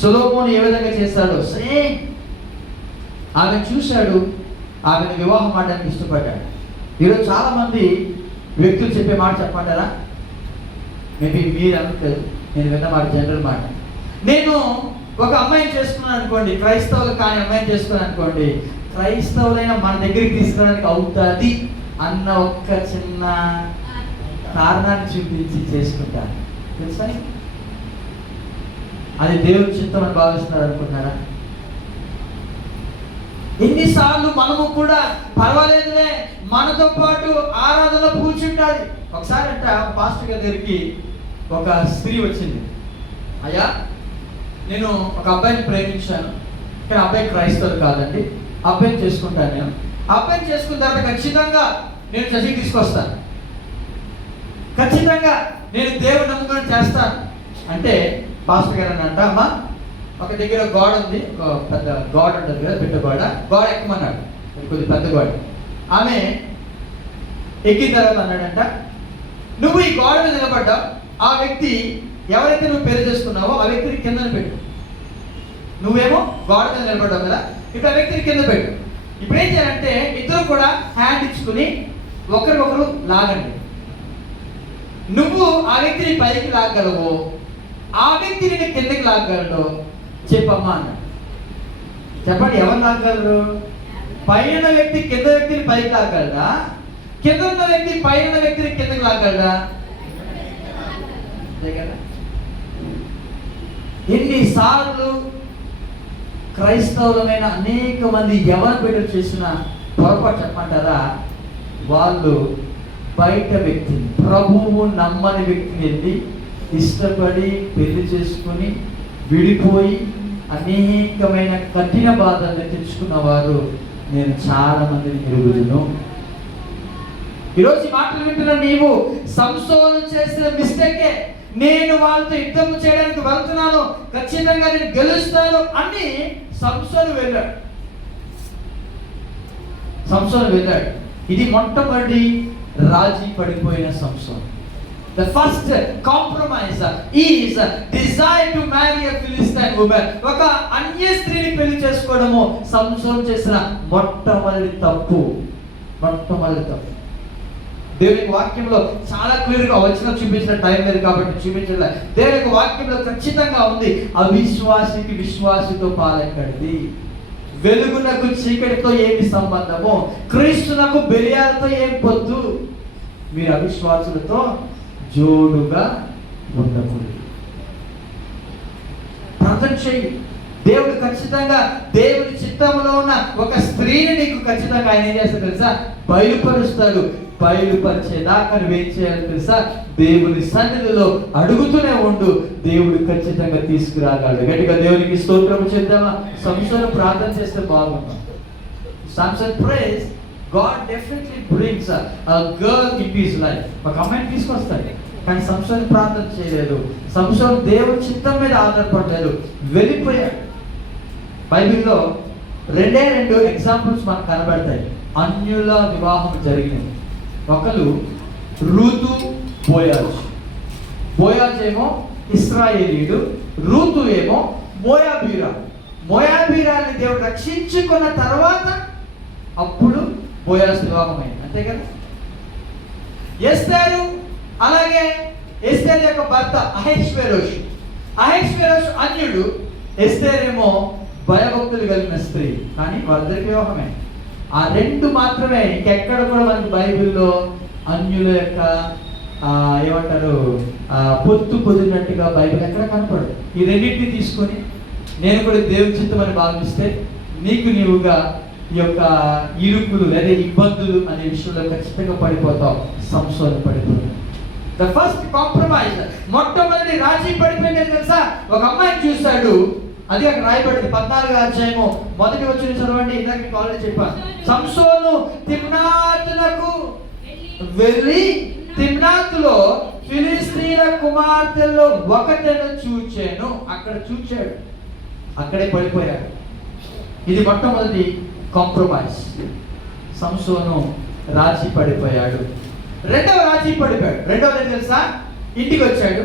సొలొమోను ఏ విధంగా చేశాడో సేమ్ ఆమె చూశాడు, ఆమెను వివాహం ఆడడానికి ఇష్టపడ్డాడు. ఈరోజు చాలా మంది వ్యక్తులు చెప్పే మాట చెప్పమంటారా? మేబీ మీరు అనుకోలేదు, నేను విన్న మాట జనరల్ మాట. నేను ఒక అమ్మాయిని చేసుకున్నాను అనుకోండి, క్రైస్తవులు కానీ అమ్మాయిని చేసుకున్నాను అనుకోండి, క్రైస్తవులైనా మన దగ్గరికి తీసుకురావడానికి అవుతుంది అన్న ఒక్క చిన్న కారణాన్ని చూపించి చేసుకుంటాను. తెలుసా? అది దేవుని చిత్తం అని భావిస్తున్నారు అనుకుంటున్నారా? ఎన్నిసార్లు మనము కూడా పర్వాలేదులే, మనతో పాటు ఆరాధన కూర్చుంటాది. ఒకసారి అంట పాస్టర్ గారి దగ్గరికి ఒక స్త్రీ వచ్చింది. అయ్యా, నేను ఒక అబ్బాయిని ప్రేమించాను, కానీ అబ్బాయి క్రైస్తవులు కాదండి, అబ్బాయిని చేసుకుంటాను. నేను అబ్బాయిని చేసుకున్న తర్వాత ఖచ్చితంగా నేను చర్చికి తీసుకొస్తాను, ఖచ్చితంగా నేను దేవుని నమ్ముకొని చేస్తాను అంటే పాస్టర్ గారు అని అంట, అమ్మా ఒక దగ్గర గోడ ఉంది, ఒక పెద్ద గోడ ఉంటుంది కదా, పెద్ద గోడ ఎక్కమన్నాడు, కొద్ది పెద్ద గోడ. ఆమె ఎక్కిన తర్వాత అన్నాడంట, నువ్వు ఈ గోడ మీద నిలబడ్డావు, ఆ వ్యక్తి ఎవరైతే నువ్వు పెళ్లి చేసుకున్నావో ఆ వ్యక్తిని కిందన పెట్టు. నువ్వేమో గోడ మీద నిలబడ్డావు కదా, ఇప్పుడు ఆ వ్యక్తిని కింద పెట్టు. ఇప్పుడు ఏం చేయాలంటే ఇద్దరు కూడా హ్యాండ్ ఇచ్చుకుని ఒకరికొకరు లాగండి. నువ్వు ఆ వ్యక్తిని పైకి లాగలవు, ఆ వ్యక్తిని కిందకి లాగలడు చెప్పమ్మా అన్నాడు. చెప్పండి, ఎవరు లాగలరు? పైన వ్యక్తి కింద వ్యక్తిని పైకి లాగలడా, కింద ఉన్న వ్యక్తి పైన వ్యక్తిని కిందకి లాగలడా? ఎన్నిసార్లు క్రైస్తవులమైన అనేక మంది యవన బిడ్డలు చేసిన పొరపాటు చెప్పమంటారా? వాళ్ళు బయట వ్యక్తిని, ప్రభువు నమ్మని వ్యక్తిని వెళ్ళి ఇష్టపడి పెళ్లి చేసుకుని విడిపోయి అనేకమైన కఠిన బాధల్ని తెచ్చుకున్న వారు నేను చాలా మందిని ఎరుగుదును. ఈరోజు ఈ మాటలు వింటున్న నీవు సంసోను చేసిన మిస్టేకే, నేను వాళ్ళతో యుద్ధం చేయడానికి వెళ్తున్నాను, ఖచ్చితంగా నేను గెలుస్తాను అని సంసోను వెళ్ళాడు. ఇది మొట్టమొదటి రాజీ పడిపోయిన సంసోను. The first compromise is desire to marry a Philistine woman. ఒక అన్య స్త్రీని పెళ్లి చేసుకోవడము సంసోను చేసిన మొట్టమొదటి తప్పు. దేవుని వాక్యంలో చాలా క్లియర్గా వచ్చిన చూపించిన టైం లేదు కాబట్టి చూపించలేదు. దేవుని వాక్యంలో ఖచ్చితంగా ఉంది, అవిశ్వాసికి విశ్వాసితో పాలెక్కడిది, వెలుగునకు చీకటితో ఏమి సంబంధము, క్రీస్తునకు బెలియాలతో ఏం పొత్తు, మీరు అవిశ్వాసులతో జోడుగా ఉండకూడదు. ప్రార్థన చేయి. దేవుడు ఖచ్చితంగా దేవుని చిత్తంలో ఉన్న ఒక స్త్రీని నీకు ఖచ్చితంగా ఆయన ఏం చేస్తాడు తెలుసా? బయలుపరుస్తాడు. బయలుపరిచేదాకా నువ్వేం చేయాలి తెలుసా? దేవుని సన్నిధిలో అడుగుతూనే ఉండు, దేవుడు ఖచ్చితంగా తీసుకురాగలడు. గట్టిగా దేవునికి స్తోత్రం చేద్దామా? సంసోను ప్రార్థన చేస్తే బాగుంది. సంసోన్ praise, God definitely brings a girl into his life. ఒక అమ్మాయిని తీసుకొస్తాడు. కానీ సంసోను ప్రార్థన చేయలేదు. సంసోను దేవుని చిత్తం మీద ఆధారపడలేదు, వెళ్ళిపోయాడు. బైబిల్లో 2 ఎగ్జాంపుల్స్ మనకు కనబడతాయి. అన్యుల వివాహం జరిగినవి. ఒకరు రూతు, బోయాజు ఏమో ఇశ్రాయేలీయుడు, రూతు ఏమో మోయాబీరాల్ని దేవుడు రక్షించుకున్న తర్వాత అప్పుడు బోయాజు వివాహం అయింది. అంతే కదా? ఎస్తేరు, అలాగే ఎస్తేరు యొక్క భర్త అహష్వేరోషు అన్యుడు, ఎస్తేరేమో భయభక్తులు కలిగిన స్త్రీ. కానీ వాళ్ళిద్దరికి వివాహమే. ఆ 2 మాత్రమే. ఇంకెక్కడ కూడా మనకి బైబిల్లో అన్యుల యొక్క ఏమంటారు పొత్తు కుదిరినట్టుగా బైబిల్ ఎక్కడ కనపడదు. ఈ రెండింటిని తీసుకొని నేను కూడా దేవుని చిత్తం అని భావిస్తే నీకు నీవుగా ఈ యొక్క ఇరుకులు లేదా ఇబ్బందులు అనే విషయంలో ఖచ్చితంగా పడిపోతావు. సంసోను పడిపోతావు. ద ఫస్ట్ కాంప్రమైజ్, మొట్టమొదటి రాజీ పడిపోయింది తెలుసా? ఒక అమ్మాయిని చూశాడు, అది అక్కడ రాయబడింది 14వ అధ్యాయము 1వ వచనం చదవండి. ఇందాక ఆల్రెడీ చెప్పాను. సంసోను తిమ్నాతునకు వెళ్ళి తిమ్నాతులో ఫిలిస్తీన కుమార్తెల్లో ఒకటను చూచాను. అక్కడ చూచాడు, అక్కడే పడిపోయాడు. ఇది మొట్టమొదటి కాంప్రమైజ్. సంసోను రాజీ పడిపోయాడు. రెండవ రాజీ పడిపోయాడు. రెండవది తెలుసా? ఇంటికి వచ్చాడు.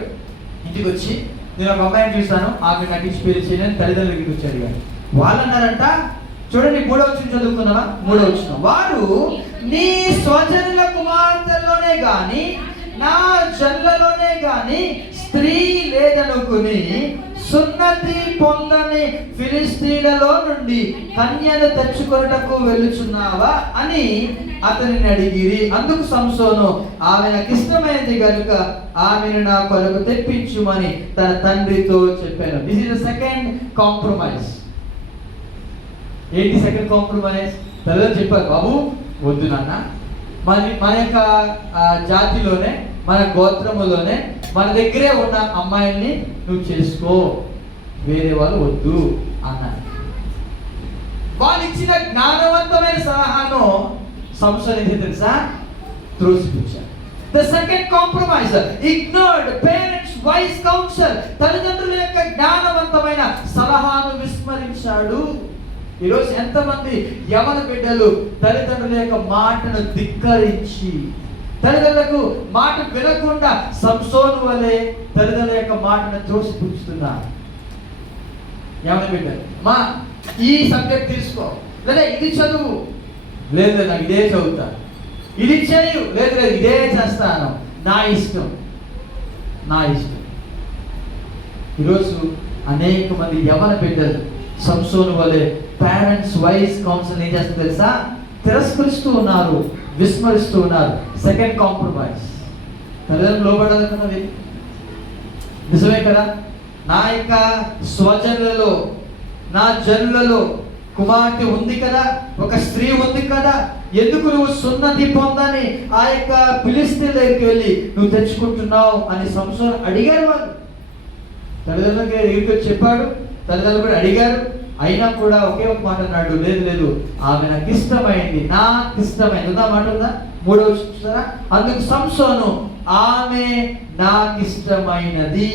ఇంటికి వచ్చి నేను ఒక అమ్మాయిని చూస్తాను, ఆమె నాకు ఇచ్చి పెళ్లి చేయని తల్లిదండ్రులకి వచ్చాడు. కానీ వాళ్ళు అన్నారంట, చూడండి 3వ వచనం చదువుకున్నావా? 3వ వచనం, వారు నీ స్వజనుల కుమార్తెల్లోనే గాని నా జనులలోనే గాని స్త్రీ లేదనుకుని సున్నతి పొందని ఫిలిస్తీన్లలో నుండి కన్యను తెచ్చుకొనుటకు వెళ్ళుచున్నావా అని అతనిని అడిగిరి. అందుకు సంసోను, ఆమె నాకు ఇష్టమైనది కనుక ఆమెను నా కొరకు తెప్పించుమని తన తండ్రితో చెప్పాను. This is the second compromise. ఏంటి సెకండ్ కాంప్రమైజ్? తల్లిదండ్రులు చెప్పారు, బాబు వద్దు నాన్న, మన యొక్క జాతిలోనే మన గోత్రములోనే మన దగ్గరే ఉన్న అమ్మాయిల్ని నువ్వు చేసుకో, వేరే వాళ్ళు వద్దు అన్నారు. వాళ్ళు ఇచ్చిన జ్ఞానవంతమైన సలహాను సంసోను ఏం తెలుసా? త్రోసిపుచ్చారు. The second compromise, ignored parents' wise counsel, తల్లిదండ్రుల యొక్క జ్ఞానవంతమైన సలహాను విస్మరించాడు. ఈరోజు ఎంతమంది యవన బిడ్డలు తల్లిదండ్రుల యొక్క మాటను ధిక్కరించి, తల్లిదండ్రులకు మాట వినకుండా సంసోను వలె తల్లిదండ్రుల యొక్క మాటను త్రోసిపుచ్చుతున్నారు. యవన బిడ్డలు, మా ఈ సబ్జెక్ట్ తీసుకో, లేదా ఇది చదువు, లేదు నాకు ఇదే చదువుతా, ఇది చేయు, లేదు ఇదే చేస్తాను, నా ఇష్టం. ఈరోజు అనేక మంది యవన బిడ్డలు సంసోను వలె పేరెంట్స్ వైస్ కౌన్సిల్ ఏం చేస్తారు తెలుసా? తిరస్కరిస్తూ ఉన్నారు, విస్మరిస్తూ ఉన్నారు. సెకండ్ కాంప్రమైజ్, తల్లిదండ్రులు లోబడాలన్నది నిజమే కదా. నా యొక్క స్వజనులలో, నా జనులలో కుమార్తె ఉంది కదా, ఒక స్త్రీ ఉంది కదా, ఎందుకు నువ్వు సున్నతి పొందని ఆ యొక్క ఫిలిష్తీయుల దగ్గరికి వెళ్ళి నువ్వు తెచ్చుకుంటున్నావు అని సంసోను అడిగారు. వాళ్ళు తల్లిదండ్రులకి దగ్గరికి చెప్పాడు, తల్లిదండ్రులు కూడా అడిగారు. అయినా కూడా ఒకే ఒక మాట అన్నాడు, లేదు ఆమె నాకు ఇష్టమైంది, నాకు ఇష్టమైంది. ఉందా మాట ఉందా? 3వ చూస్తారా? అందుకు సంసోను ఆమె నాకు ఇష్టమైనది,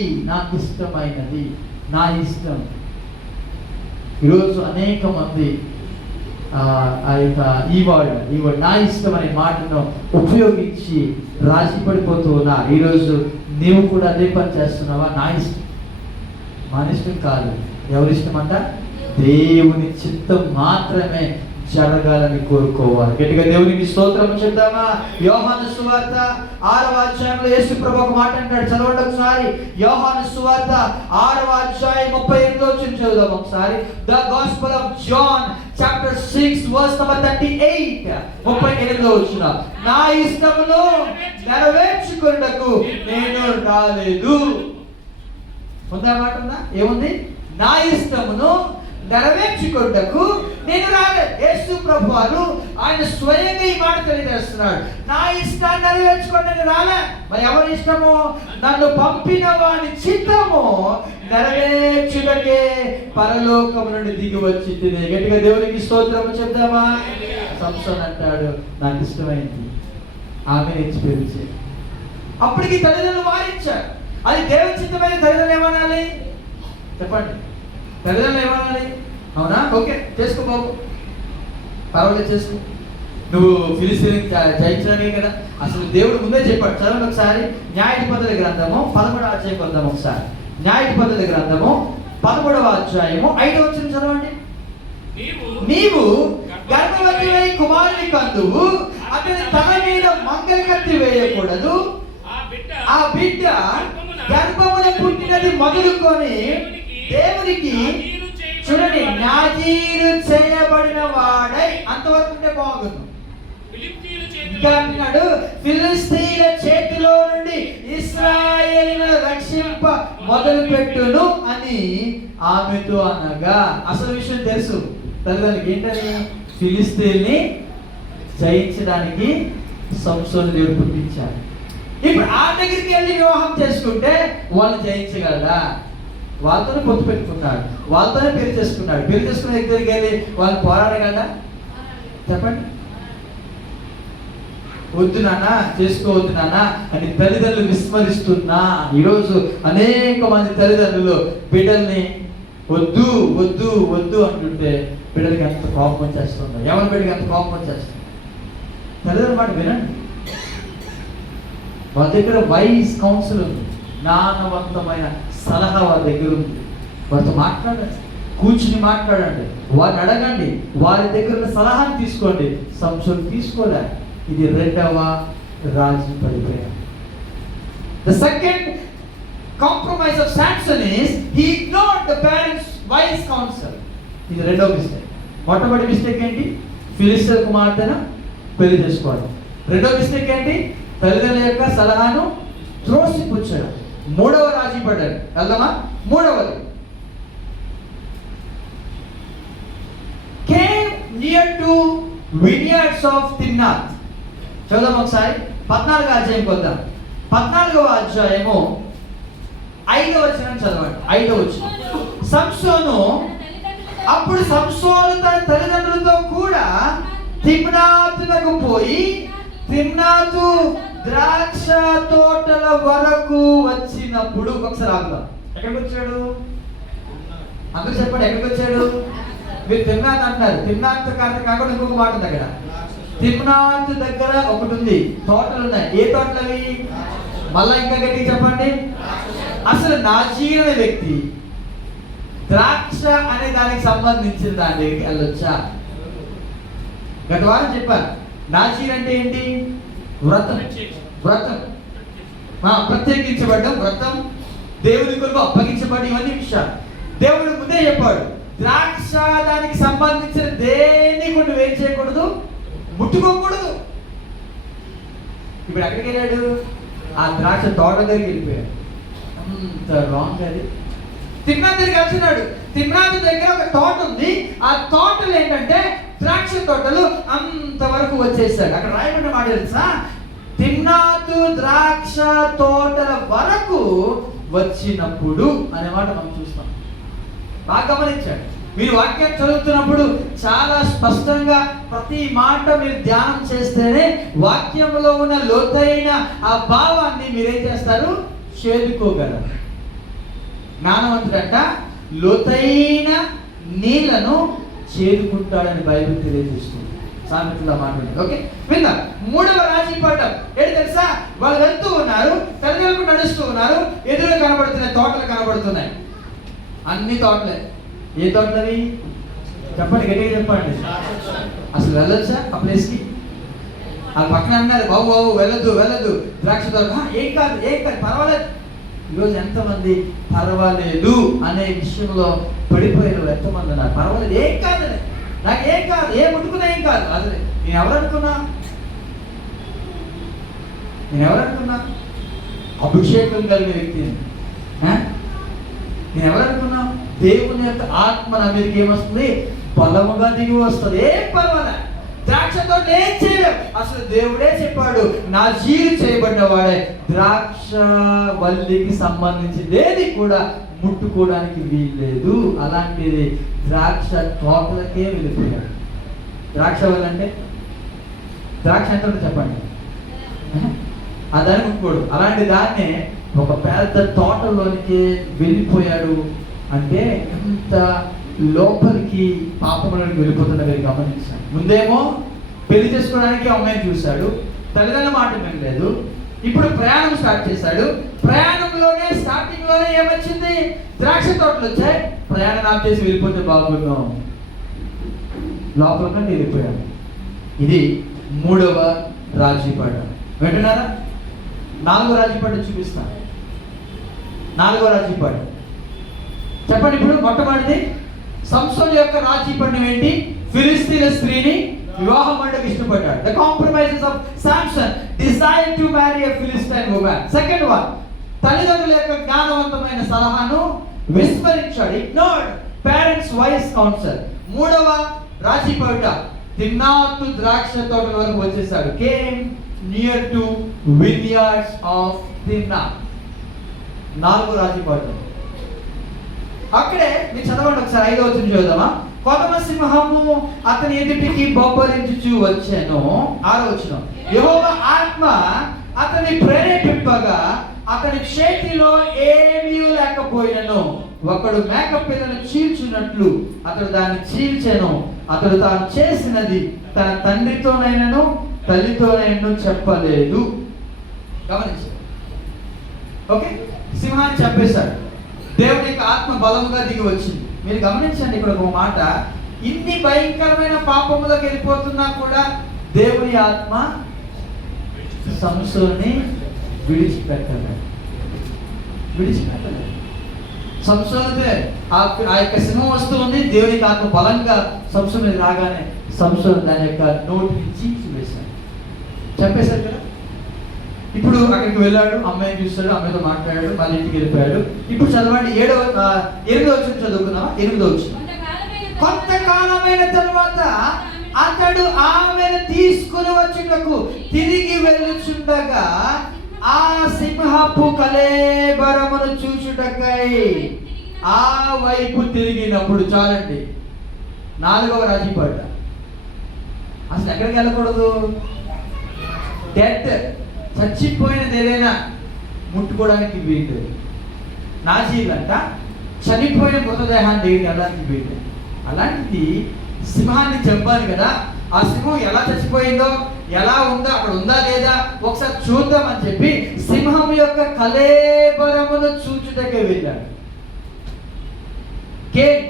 నా ఇష్టం. ఈరోజు అనేక మంది ఆ యొక్క ఈ వర్డ్ నా ఇష్టం అనే మాటను ఉపయోగించి రాజీ పడిపోతూ ఉన్నారు. ఈరోజు నీవు కూడా అదే పని చేస్తున్నావా? నా ఇష్టం, మన ఇష్టం కాదు. ఎవరి ఇష్టం అంట? దేవుని చిత్తం మాత్రమే జరగాలని కోరుకోవాలి. గట్టిగా దేవునికి స్తోత్రం చెప్తామా? యోహాను సువార్త 6వ అధ్యాయంలో యేసు ప్రభు ఒక మాట అంటాడు, చదవండి ఒకసారి. యోహాను సువార్త 6వ అధ్యాయం 38వ వచనం చదువుదాం ఒకసారి. The gospel of John chapter 6 verse number 38, 38వ వచనం. నా ఇష్టమును నెరవేర్చుకొనుటకు నేను రాలేదు. ఉందా మాట? ఉందా? ఏముంది? నా ఇష్టమును నెరవేర్చుకొనుటకు నేను రాలేదు. యేసు ప్రభు వారు ఆయన స్వయంగా ఈ మాట తెలియజేస్తున్నాడు. నా ఇష్టాన్ని నెరవేర్చుకోండి రాలే. మరి ఎవరి ఇష్టము? నన్ను పంపిన వాని చిత్తము నెరవేర్చుటకే పరలోకము నుండి దిగి వచ్చింది. గట్టిగా దేవునికి స్తోత్రము చెప్దామా? సంసోను అంటాడు, నాకు ఇష్టమైంది, ఆమె ఎక్స్పీరియన్స్. అప్పటికి తల్లిదండ్రులు వారించారు. అది దేవుని చిత్తమైన తల్లిదండ్రులు ఏమనాలి చెప్పండి? తల్లిదండ్రులు ఏమనాలి? అవునా, ఓకే చేసుకో బాబు, పర్వాలేదు చేసుకో, నువ్వు ఫిలిష్తీయులను జయించడానికి కదా. అసలు దేవుడు ముందే చెప్పాడు. చదవండి ఒకసారి. న్యాయాధిపతుల గ్రంథము 11వ అధ్యాయం పొందాము ఒకసారి. న్యాయాధిపతుల గ్రంథము 11వ అధ్యాయము 5వ వచనం చదవండి. నీవు గర్భవతివై కుమారుని కందువు, అతని తల మీద మంగలి కత్తి వేయకూడదు. ఆ బిడ్డ గర్భమున పుట్టినది మొదలుకొని దేవునికి చూడండి నాజీరు చేయబడిన వాడై, అంతవరకు ఉంటే బాగుంది. ఇంకా అంటున్నాడు, ఫిలిష్తీయుల చేతిలో నుండి ఇశ్రాయేలును రక్షింప మొదలు పెట్టును అని ఆమెతో అనగా. అసలు విషయం తెలుసు తల్లిదండ్రులకి ఏంటని? ఫిలిష్తీయుల్ని జయించడానికి సంసోను దేవుడు పుట్టించాడు. ఇప్పుడు ఆ దగ్గరికి వెళ్ళి వివాహం చేసుకుంటే వాళ్ళు జయించగలరా? వాళ్ళతోనే పొత్తు పెట్టుకున్నాడు, వాళ్ళతోనే పెళ్లి చేసుకున్నాడు. పెళ్లి చేసుకున్న దగ్గరికి వెళ్ళి వాళ్ళు పోరాడగలరా? చెప్పండి. వద్దు నాన్న, చేసుకోవద్దు నాన్న అని తల్లిదండ్రులు విస్మరిస్తున్నా. ఈరోజు అనేక మంది తల్లిదండ్రులు బిడ్డల్ని వద్దు వద్దు వద్దు అంటుంటే బిడ్డలకి ఎంత కోపం వచ్చేస్తుంది. ఎవరి బిడ్డకి ఎంత కోపం వచ్చేస్తుంది? తల్లిదండ్రుల మాట వినండి. వాళ్ళ దగ్గర వైస్ కౌన్సిల్ ఉంది, జ్ఞానవంతమైన సలహా వాళ్ళ దగ్గర ఉంది. వారితో మాట్లాడండి, కూర్చుని మాట్లాడండి, వారిని అడగండి, వారి దగ్గర ఉన్న సలహాను తీసుకోండి. సంసోను తీసుకోలే. ఇది 2వ రాజీ పడిపోయాడు. The second compromise of Samson is he ignored the parents' wise counsel. ఇది 2వ మిస్టేక్. మొట్టమొదటి మిస్టేక్ ఏంటి? ఫిలిష్తీయుల కుమార్తెను పెళ్లి చేసుకోవడం. 2వ మిస్టేక్ ఏంటి? తల్లిదండ్రుల యొక్క సలహాను త్రోసిపుచ్చడం. 3వ రాజీ పడ్డాడు. వెళ్దామా? 3వది, came near to vineyards of Timnath. చూద్దాం ఒకసారి. 14వ అధ్యాయం కొద్దాం. 14వ అధ్యాయము 5వ వచనం చదవండి. 5వ వచనం. సంసోను అప్పుడు సంసోను తన తల్లిదండ్రులతో కూడా తిమ్నాతునకు పోయి తిమ్నాతు ద్రాక్ష తోటల వరకు వచ్చినప్పుడు, ఒకసారి ఆగుదాం. ఎక్కడికి వచ్చాడు? అందరూ చెప్పండి, ఎక్కడికి వచ్చాడు? మీరు తిమ్నాత్ అంటున్నారు. తిమ్నాత్ కాకుండా ఇంకొక మాట ఉంది అక్కడ. తిమ్నాత్ దగ్గర ఒకటి ఉంది, తోటలు ఉన్నాయి. ఏ తోటలు అవి? మళ్ళా ఇంకా గట్టిగా చెప్పండి. అసలు నాజీర్ అనే వ్యక్తి ద్రాక్ష అనే దానికి సంబంధించిన దాని దగ్గరికి వెళ్ళొచ్చా? గత వారం చెప్పారు. నాజీర్ అంటే ఏంటి? వ్రతం. వ్రతం ప్రత్యేకించబడ్డం, వ్రతం, దేవుని కొరకు అప్పగించబడి, ఇవన్నీ విషయాలు దేవుడు ముందే చెప్పాడు. ద్రాక్ష దానికి సంబంధించిన దేన్ని కూడా ఏం చేయకూడదు, ముట్టుకోకూడదు. ఇప్పుడు ఎక్కడికి వెళ్ళాడు? ఆ ద్రాక్ష తోట దగ్గరికి వెళ్ళిపోయాడు. అంత రాంగ్ అది. తిమ్నాత్ దగ్గరికి వెళ్తున్నాడు. తిమ్నాత్ దగ్గర ఒక తోట ఉంది. ఆ తోటలు ఏంటంటే ద్రాక్ష తోటలు అంతవరకు వచ్చేసాడు. అక్కడ రాయబడిన మాట తెలుసా? తిమ్నాతు ద్రాక్ష తోటల వరకు వచ్చినప్పుడు అనే మాట మనం చూస్తాం. బాగా గమనించండి. మీరు వాక్యం చదువుతున్నప్పుడు చాలా స్పష్టంగా ప్రతి మాట మీరు ధ్యానం చేస్తేనే వాక్యంలో ఉన్న లోతైన ఆ భావాన్ని మీరేం చేస్తారు? చేదుకోగలరు. జ్ఞానవంతుడంట లోతైన నీళ్లను చేదుకుంటాడని బైబిల్ తెలియజేస్తుంది. సామెతలో మాట్లాడుతుంది. ఓకే, విందా. మూడవ రాజీ పడ్డం ఏంటి తెలుసా? వాళ్ళు వెళ్తూ ఉన్నారు, తల్లిదండ్రులు నడుస్తూ ఉన్నారు. ఎదురుగా కనబడుతున్నాయి తోటలు కనబడుతున్నాయి. అన్ని తోటలే. ఏ తోటలవి? చెప్పండి, గట్టిగా చెప్పండి. అసలు వెళ్ళొచ్చా ఆ ప్లేస్కి? ఆ పక్కన అన్నారు, బాబు బాబు వెళ్ళొద్దు వెళ్ళొద్దు, ద్రాక్ష తోట. ఏం కాదు ఏం కాదు, పర్వాలేదు. ఈరోజు ఎంతమంది పర్వాలేదు అనే విషయంలో పడిపోయిన ఎంతమంది ఉన్నారు? పర్వాలేదు, ఏం కాదు, నాకు ఏం కాదు, ఏం ముట్టుకున్నా ఏం కాదు. అసలు నేను ఎవరనుకున్నా అభిషేకం కలిగిన వ్యక్తిని. నేను ఎవరనుకున్నా? దేవుని యొక్క ఆత్మ నా మీదకి ఏమొస్తుంది? బలముగా దిగి వస్తుంది. ఏం పర్వాలే, ద్రాక్షతో ఏం చేయలేవు. అసలు దేవుడే చెప్పాడు, నా జీవి చేయబడిన వాడే ద్రాక్ష వల్లికి సంబంధించింది ఏది కూడా ముట్టుకోవడానికి వీల్లేదు. అలాంటిది ద్రాక్ష తోటలకే వెళ్ళిపోయాడు. ద్రాక్ష వల్లి అంటే ద్రాక్ష ఎంత చెప్పండి, ఆ దాన్ని ముట్టుకోడు. అలాంటి దాన్నే ఒక పెద్ద తోటలోనికి వెళ్ళిపోయాడు. అంటే ఎంత లోపలికి పాపంలోకి వెళ్ళిపోతున్నా మీరు గమనించాను. ముందేమో పెళ్లి చేసుకోవడానికి అమ్మాయిని చూశాడు, తల్లిదండ్రుల మాట వినలేదు. ఇప్పుడు ప్రయాణం స్టార్ట్ చేశాడు. ప్రయాణంలోనే స్టార్టింగ్ లోనే ఏమొచ్చింది? ద్రాక్ష తోటలు వచ్చాయి. ప్రయాణం ఆప్ చేసి వెళ్ళిపోతే బాగున్నాం, లోపల వెళ్ళిపోయాడు. ఇది మూడవ రాజీపడ. వింటున్నారా? నాలుగో రాజీపడ చూపిస్తాను. నాలుగో రాజీపడ చెప్పండి. ఇప్పుడు మొట్టమొదటిది సంసోను యొక్క రాజీపడం ఏంటి? ఫిలిస్తీన్ల స్త్రీని వివాహం అంటే ఇష్టపడ్డాడు. The compromises of Samson, desire to marry a Philistine woman. Second one, తల్లిదండ్రుల యొక్క జ్ఞానవంతమైన సలహాను విస్మరించాడు. Ignored parents' wise counsel. మూడవ రాజీపడ తిమ్నాతు ద్రాక్ష తోటల వరకు వచ్చేసాడు. Came near to vineyards of Timnath. నాలుగో రాజీపడం అక్కడే. మీరు చదవండి ఒకసారి, 5వ వచనం చదువుదామా? కొదమ సింహము అతని ఎదుటికి బొబ్బరించుచు వచ్చెను. 6వ వచనం, యెహోవా ఆత్మ అతని ప్రేరేపింపగా అతని చేతిలో ఏమీ లేకపోయినను ఒకడు మేక పిల్లను చీల్చున్నట్లు అతడు దాన్ని చీల్చెను. అతడు తాను చేసినది తన తండ్రితోనైనను తల్లితోనైనను చెప్పలేదు. గమనించండి. ఓకే, సింహాన్ని చంపేశాడు. దేవుని యొక్క ఆత్మ బలముగా దిగి వచ్చింది. మీరు గమనించండి ఇక్కడ ఒక మాట. ఇన్ని భయంకరమైన పాపములకు వెళ్ళిపోతున్నా కూడా దేవుని ఆత్మ సంసోన్ని విడిచిపెట్టలేదు. సంసోనితే ఆ యొక్క సింహం వస్తుంది. దేవునికి ఆత్మ బలంగా సంసోన్ మీద రాగానే సంసోన్ దాని యొక్క నోటిని చీల్చి వేశాడు, చంపేశాడు కదా. ఇప్పుడు అక్కడికి వెళ్ళాడు, అమ్మాయిని చూస్తాడు, అమ్మాయితో మాట్లాడాడు, మళ్ళీ ఇంటికి వెళ్ళిపోయాడు. ఇప్పుడు చదవండి 8వ వచనం చదువుకున్నావా? 8వ వచనం. కొంతకాలమైన తరువాత అతడు ఆమెను తీసుకుని వచ్చుటకు తిరిగి వెళ్ళుచుండగా ఆ సింహపు కళేబరమును చూచుటకై ఆ వైపు తిరిగినప్పుడు, చాలండి, 4వ రాజీపడ్డ. అసలు ఎక్కడికి వెళ్ళకూడదు? డెత్ చచ్చిపోయినది ఏదైనా ముట్టుకోవడానికి వీలు. నాజీలంట చనిపోయిన మృతదేహాన్ని దగ్గరికి వెళ్ళడానికి వీలు. అలాంటిది సింహాన్ని చంపాలి కదా, ఆ సింహం ఎలా చచ్చిపోయిందో, ఎలా ఉందో, అక్కడ ఉందా లేదా ఒకసారి చూద్దామని చెప్పి సింహం యొక్క కళేబరమును చూచుటకే వెళ్ళాడు.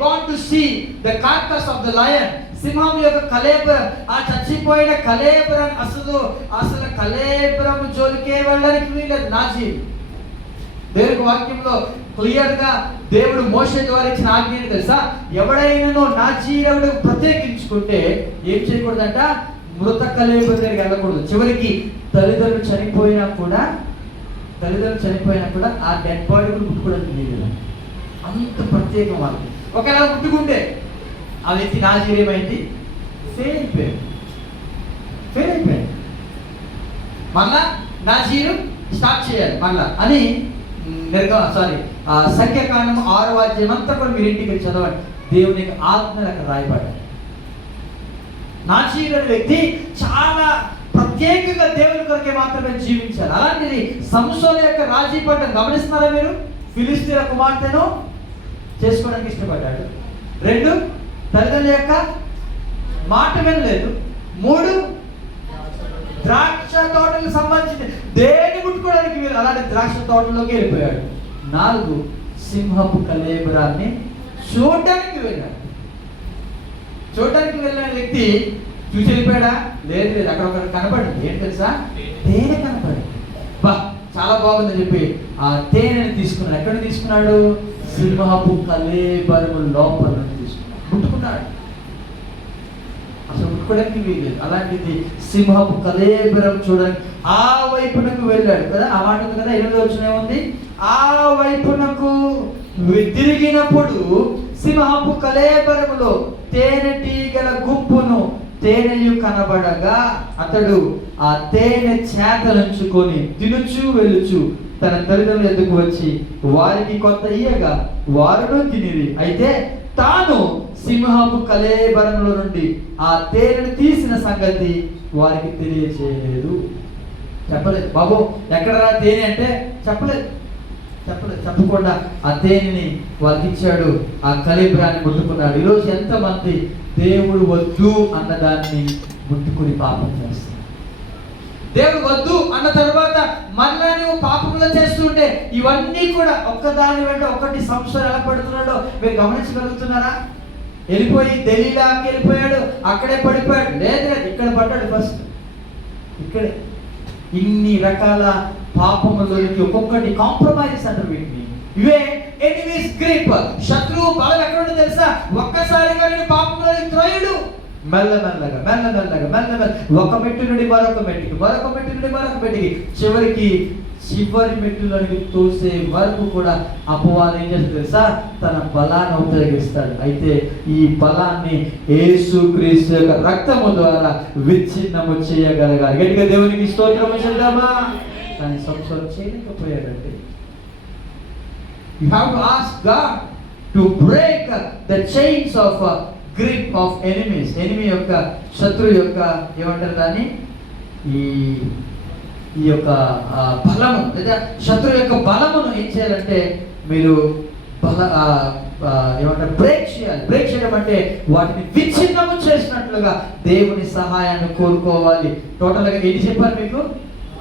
gone to see the carcass of the lion. సింహం యొక్క కళేబరం, ఆ చచ్చిపోయిన కళేబరం, అసలు కళేబరం జోలికే వెళ్ళడానికి వీలేదు నాజీ. దేవుని వాక్యంలో క్లియర్ గా దేవుడు మోషే ద్వారా ఇచ్చిన ఆజ్ఞ ఏంటి తెలుసా? ఎవడైనా నాజీరుడు ప్రత్యేకించుకుంటే ఏం చేయకూడదంట, మృత కళేబరం దగ్గరికి వెళ్ళకూడదు. చివరికి తల్లిదండ్రులు చనిపోయినా కూడా ఆ డెడ్ బాడీ కూడా ముట్టుకోవడానికి వీలు. అంత ప్రత్యేకం వాళ్ళకి. ఒకవేళ ముట్టుకుంటే ఆ వ్యక్తి నాజీరు ఏమైంది? ఫెయిల్ అయిపోయాడు. మళ్ళా నాజీరు స్టార్ట్ చేయాలి మళ్ళా అని సంఖ్యాకాండం 6వ అధ్యాయం అంతా కూడా మీరు ఇంటికి చదవండి. దేవునికి ఆజ్ఞలు అక్కడ రాయబడ్డాయి. నాజీరు అనే వ్యక్తి చాలా ప్రత్యేకంగా దేవుని కొరకే మాత్రమే జీవించాలి. అలాంటిది సంసోను యొక్క రాజీ పడ్డం గమనిస్తున్నారా మీరు? ఫిలిష్తీయుల కుమార్తెను చేసుకోవడానికి ఇష్టపడ్డాడు. 2 తల్లిదండ్రుల యొక్క మాట వినలేదు. 3 ద్రాక్ష తోటలకు సంబంధించి దేని ముట్టుకోవడానికి వీళ్ళు, అలాంటి ద్రాక్ష తోటలోకి వెళ్ళిపోయాడు. 4 సింహపు కళేబరాన్ని చూడడానికి వెళ్ళాడు. చూడడానికి వెళ్ళిన వ్యక్తి చూసి వెళ్ళిపోయాడా? లేదు, అక్కడ ఒకటి కనపడింది. ఏం తెలుసా? తేనె కనపడింది. బా చాలా బాగుందని చెప్పి ఆ తేనెని తీసుకున్నాడు. ఎక్కడ తీసుకున్నాడు? సింహపు కళేబరము లోపల తీసుకున్నాడు. ముట్టుకున్నాడు. అసలు ముట్టుకోవడానికి వీలేదు. అలాంటిది సింహపు కళేబరం చూడడానికి ఆ వైపునకు వెళ్ళాడు కదా. ఆ మాట ఉంది కదా, 8వ వచనం ఉంది, ఆ వైపునకు తిరిగినప్పుడు సింహపు కళేబరములో తేనెటీగల గుంపును తేనెయు కనబడగా అతడు ఆ తేనె చేతలుంచుకొని తినుచు వెళ్ళుచు తన తల్లిదండ్రుల ఎదుకు వచ్చి వారికి కొంత ఇయ్యగా వారును తినిరి. అయితే తాను సింహపు కళేబరంలో నుండి ఆ తేనెను తీసిన సంగతి వారికి తెలియచేయలేదు. చెప్పలేదు. బాబు ఎక్కడరా తేనె అంటే చెప్పకుండా ఆ తేనెని వారికి ఇచ్చాడు. ఆ కళేబరాన్ని ముట్టుకున్నాడు. ఈరోజు ఎంతమంది దేవుడు వద్దు అన్నదాన్ని ముట్టుకుని పాపం చేస్తారు. దేవుడు వద్దు అన్న తర్వాత మళ్ళా నువ్వు పాపంలో చేస్తుంటే ఇవన్నీ కూడా ఒక్కదాని వెంట ఒకటి సంవత్సరం ఎలా పడుతున్నాడో మీరు గమనించగలుగుతున్నారా? వెళ్ళిపోయి ఢిల్లీలోకి వెళ్ళిపోయాడు, అక్కడే పడిపోయాడు. లేదు, ఇక్కడ పడ్డాడు. ఫస్ట్ ఇక్కడే ఇన్ని రకాల పాపములకి ఒక్కొక్కటి కాంప్రమైజ్ అంటారు వీటిని. ఇవే ఎనిమీస్ గ్రిప్. శత్రువు బలం ఎక్కడుందో తెలుసా? ఒక్కసారిగా నేను పాపంలోకి త్రోయుడు. మెల్లమెల్లగా ఒక మెట్టు నుండి మరొక మెట్టుకి చివరి మెట్టులోనికి తోసే వరకు కూడా అపవాది ఏం చేస్తుంది తెలుసా? తన బలాన్ని ఉపయోగిస్తాడు. అయితే ఈ బలాన్ని యేసుక్రీస్తు యొక్క రక్తము ద్వారా విచ్ఛిన్నము చేయగలగాలి. గట్టిగా దేవునికి స్తోత్రం చేద్దామా? కానీ సంసారం చేయలేకపోయాడండి. You have to ask God to break the chains of grip of enemies. Enemy యొక్క శత్రువు యొక్క ఏమంటారు దాన్ని? ఈ యొక్క బలము లేదా శత్రువు యొక్క బలమును ఏం చేయాలంటే మీరు ఏమంటారు? బ్రేక్ చేయాలి. బ్రేక్ చేయడం అంటే వాటిని విచ్ఛిన్నము చేసినట్లుగా దేవుని సహాయాన్ని కోరుకోవాలి. టోటల్గా ఎన్ని చెప్పారు మీకు?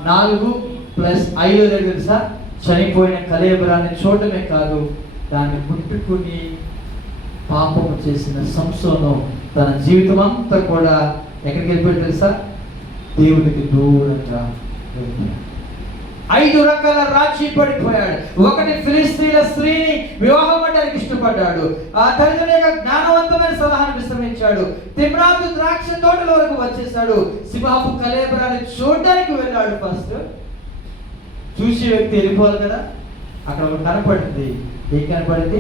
4 + 5 తెలుసా? చనిపోయిన కళేబరాన్ని చూడటమే కాదు, దాన్ని ముట్టుకుని పాపము చేసిన సంసోను తన జీవితం అంతా కూడా ఎక్కడికి వెళ్ళిపోయాడు తెలుసా? దేవునికి దూరంగా వెళ్ళిపోయాడు. 5 రకాల రాజీ పడిపోయాడు. ఒకటి ఫిలిష్తీయుల స్త్రీని వివాహం చేయడానికి ఇష్టపడ్డాడు. ఆ తల్లిదండ్రుల జ్ఞానవంతమైన సలహాను విశ్రమించాడు. తిమ్నాతు ద్రాక్ష తోటల వరకు వచ్చేసాడు. సింహపు కళేబరాన్ని చూడడానికి వెళ్ళాడు. ఫస్ట్ చూసి వ్యక్తి వెళ్ళిపోవాలి కదా. అక్కడ ఒకటి కనపడింది. ఏం కనపడింది?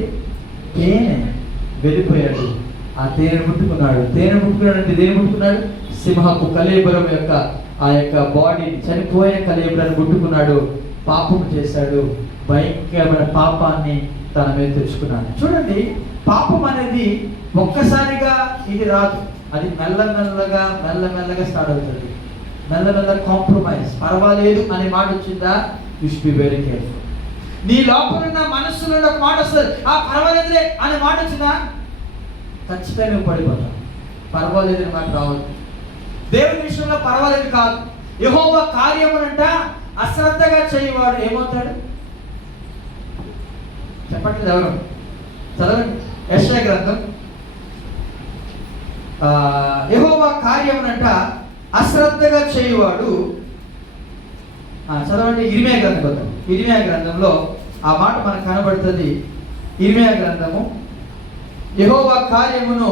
తేనె. వెళ్ళిపోయాడు. ఆ తేనె ముట్టుకున్నాడు. అంటే దేని ముట్టుకున్నాడు? సింహపు కళేబరం యొక్క ఆ యొక్క బాడీని, చనిపోయిన కళేబరాన్ని ముట్టుకున్నాడు. పాపం చేశాడు. భయంకరమైన పాపాన్ని తన మీద తెచ్చుకున్నాడు. చూడండి, పాపం అనేది ఒక్కసారిగా ఇది రాదు. అది మెల్లమెల్లగా స్టార్ట్ అవుతుంది. మెల్లమెల్ల కాంప్రమైజ్. పర్వాలేదు అనే మాట వచ్చిందా, you should be very careful. నీ లోపల ఉన్న మనస్సులో ఒక మాట వస్తుంది, ఆ పర్వాలేదులే అనే మాట వచ్చిందా ఖచ్చితంగా నువ్వు పడిపోతావు. పర్వాలేదు అనే మాట రావద్దు. దేవుని విషయంలో పర్వాలేదు కాదు. యెహోవా కార్యమునంట అశ్రద్ధగా చేయవాడు ఏమవుతాడు చెప్పట్లేదు ఎవరు? చదవండి యెషయా గ్రంథం. యెహోవా కార్యమునంట అశ్రద్ధగా చేయువాడు. చదవండి ఇర్మియా గ్రంథం. ఇర్మియా గ్రంథంలో ఆ మాట మనకు కనబడుతుంది. ఇర్మియా గ్రంథము, యెహోవా కార్యమును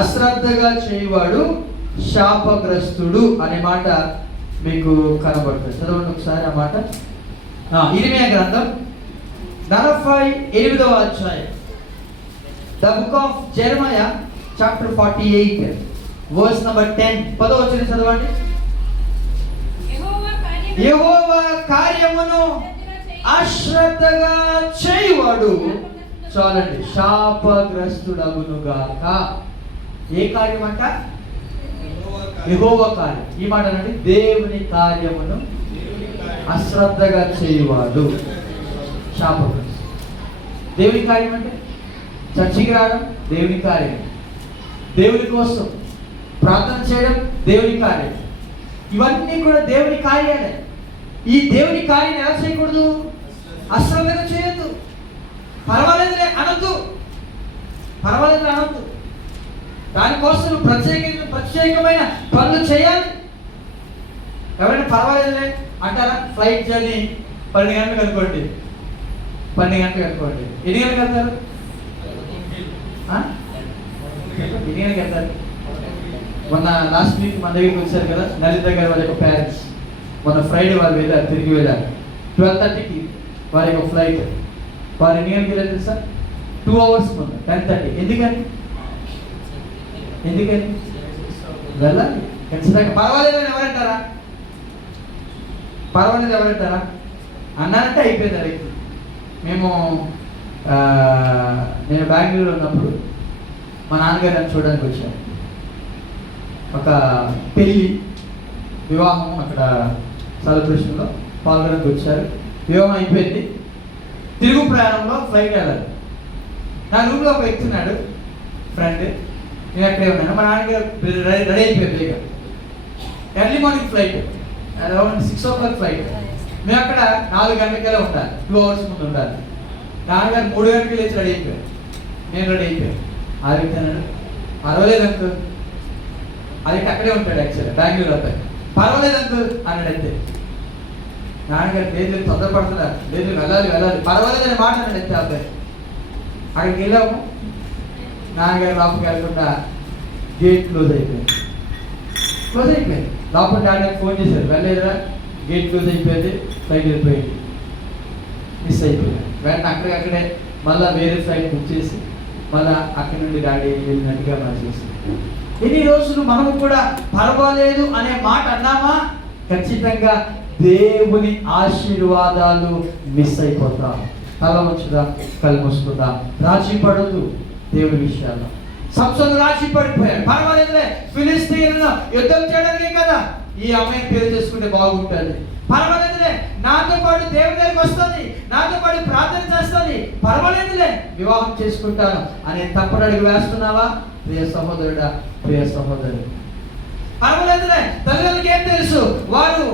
అశ్రద్ధగా చేయువాడు శాపగ్రస్తుడు అనే మాట మీకు కనబడుతుంది. చదవండి ఒకసారి ఆ మాట. ఇర్మియా గ్రంథం 48వ అధ్యాయం, the book of Jeremiah chapter 48 verse number 10. 10వ వచనం చదవండి. యెహోవా కార్యమును అశ్రద్ధగా చేయువాడు చాలండి శాపగ్రస్తుడగునుగాక. ఏ కార్యం అంట? యెహోవా కార్యం. ఈ మాట అనండి, దేవుని కార్యమును అశ్రద్ధగా చేయువాడు శాపగ్రస్తుడు. దేవుని కార్యం అంటే చర్చికి రావడం దేవుని కార్యం, దేవుని కోసం ప్రార్థన చేయడం దేవుని కార్యం. ఇవన్నీ కూడా దేవుని కార్యాలే. ఈ దేవుని కార్యం ఎలా చేయకూడదు? అశ్రద్ధగా చేయొద్దు. పర్వాలేదులే అనొద్దు. పర్వాలేదు అనొద్దు. దానికోసం ప్రత్యేకమైన పనులు చేయాలి. ఎవరైనా పర్వాలేదులే అంటారా? ఫ్లైట్ జర్నీ 12 గంటలకు అనుకోండి, 12 గంటలకు అనుకోండి, ఎన్ని గంటలకు వెళ్తారు? ఎన్ని గంటలకు వెళ్తారు? మొన్న లాస్ట్ వీక్ మన దగ్గరికి వచ్చారు కదా లలిత గారు వారి యొక్క పేరెంట్స్. మొన్న ఫ్రైడే వాళ్ళు వెళ్ళారు, తిరిగి వెళ్ళారు. 12:30కి వారి యొక్క ఫ్లైట్. వారు ఎన్ని గంటలకు వెళ్ళారు తెలుసా? 2 hours ముందు 10:30. ఎందుకని వెళ్ళాలి ఖచ్చితంగా. పర్వాలేదు అని ఎవరంటారా? పర్వాలేదు ఎవరంటారా? అన్నారంటే అయిపోయింది ఆ వ్యక్తి. నేను బెంగళూరులో ఉన్నప్పుడు మా నాన్నగారు నన్ను చూడడానికి వచ్చాను. ఒక పెళ్ళి వివాహం అక్కడ సెలబ్రేషన్లో పాల్గొనడానికి వచ్చారు. వివాహం అయిపోయింది. తిరుగు ప్రయాణంలో ఫ్లైట్ వెళ్ళాలి. నా రూమ్లో ఒక వ్యక్తి ఉన్నాడు, ఫ్రెండ్. నేను అక్కడే ఉన్నాను. మా నాన్నగారు రెడీ అయిపోయింది. ఇక early morning flight, around 6 o'clock flight. మేము అక్కడ 4 గంటలకెళ్ళి ఉండాలి, 2 hours ముందు ఉండాలి. నాన్నగారు 3 గంటలకు లేచి రెడీ అయిపోయారు. నేను రెడీ అయిపోయాను. ఆ వ్యక్తి అన్నాడు, పర్వాలేదు అంకుల్. అది అక్కడే ఉంటాడు యాక్చువల్గా, బెంగళూరు అబ్బాయి. పర్వాలేదు అంకుల్ అన్నాడు అంతే. నాన్నగారు లేదు తొందరపడుతున్నారు, లేదు వెళ్ళాలి పర్వాలేదు అనే మాట అన్నాడు అంతే అబ్బాయి. అక్కడికి వెళ్ళాము. నాన్నగారు లోపలికి వెళ్ళకుండా గేట్ క్లోజ్ అయిపోయింది. లోపల డాడీకి ఫోన్ చేశారు, వెళ్ళలేదురా, గేట్ క్లోజ్ అయిపోయింది, ఫ్లైట్ వెళ్ళిపోయింది, మిస్ అయిపోయింది. వెంటనే అక్కడే మళ్ళీ వేరే ఫ్లైట్ బుక్ చేసి మళ్ళీ అక్కడి నుండి డాడీ వెళ్ళినట్టుగా మనం చేస్తాం. ఎన్ని రోజులు మనము కూడా పర్వాలేదు అనే మాట అన్నామా ఖచ్చితంగా దేవుని ఆశీర్వాదాలు మిస్ అయిపోతాం. తల వంచుదాం, కళ్ళు మూసుకుందాం. రాజీ పడదు దేవుని విషయాల్లో. సంసోను రాజీ పడిపోయాడు. పర్వాలేదులే, ఫిలిస్తీయులను యుద్ధం చేయడానికే కదా ఈ అమ్మాయిని పేరు చేసుకుంటే బాగుంటుంది. పర్వాలేదులే, నాతో పాటు దేవుని దగ్గరికి వస్తుంది, నాతో పాటు ప్రార్థన చేస్తుంది, పర్వాలేదులే వివాహం చేసుకుంటాను అనే తప్పుడు అడుగు వేస్తున్నావా ప్రియ సహోదరుడా, ప్రియ సహోదరుడు? పర్వాలేదులే, తల్లిదండ్రులకి ఏం తెలుసు, వారు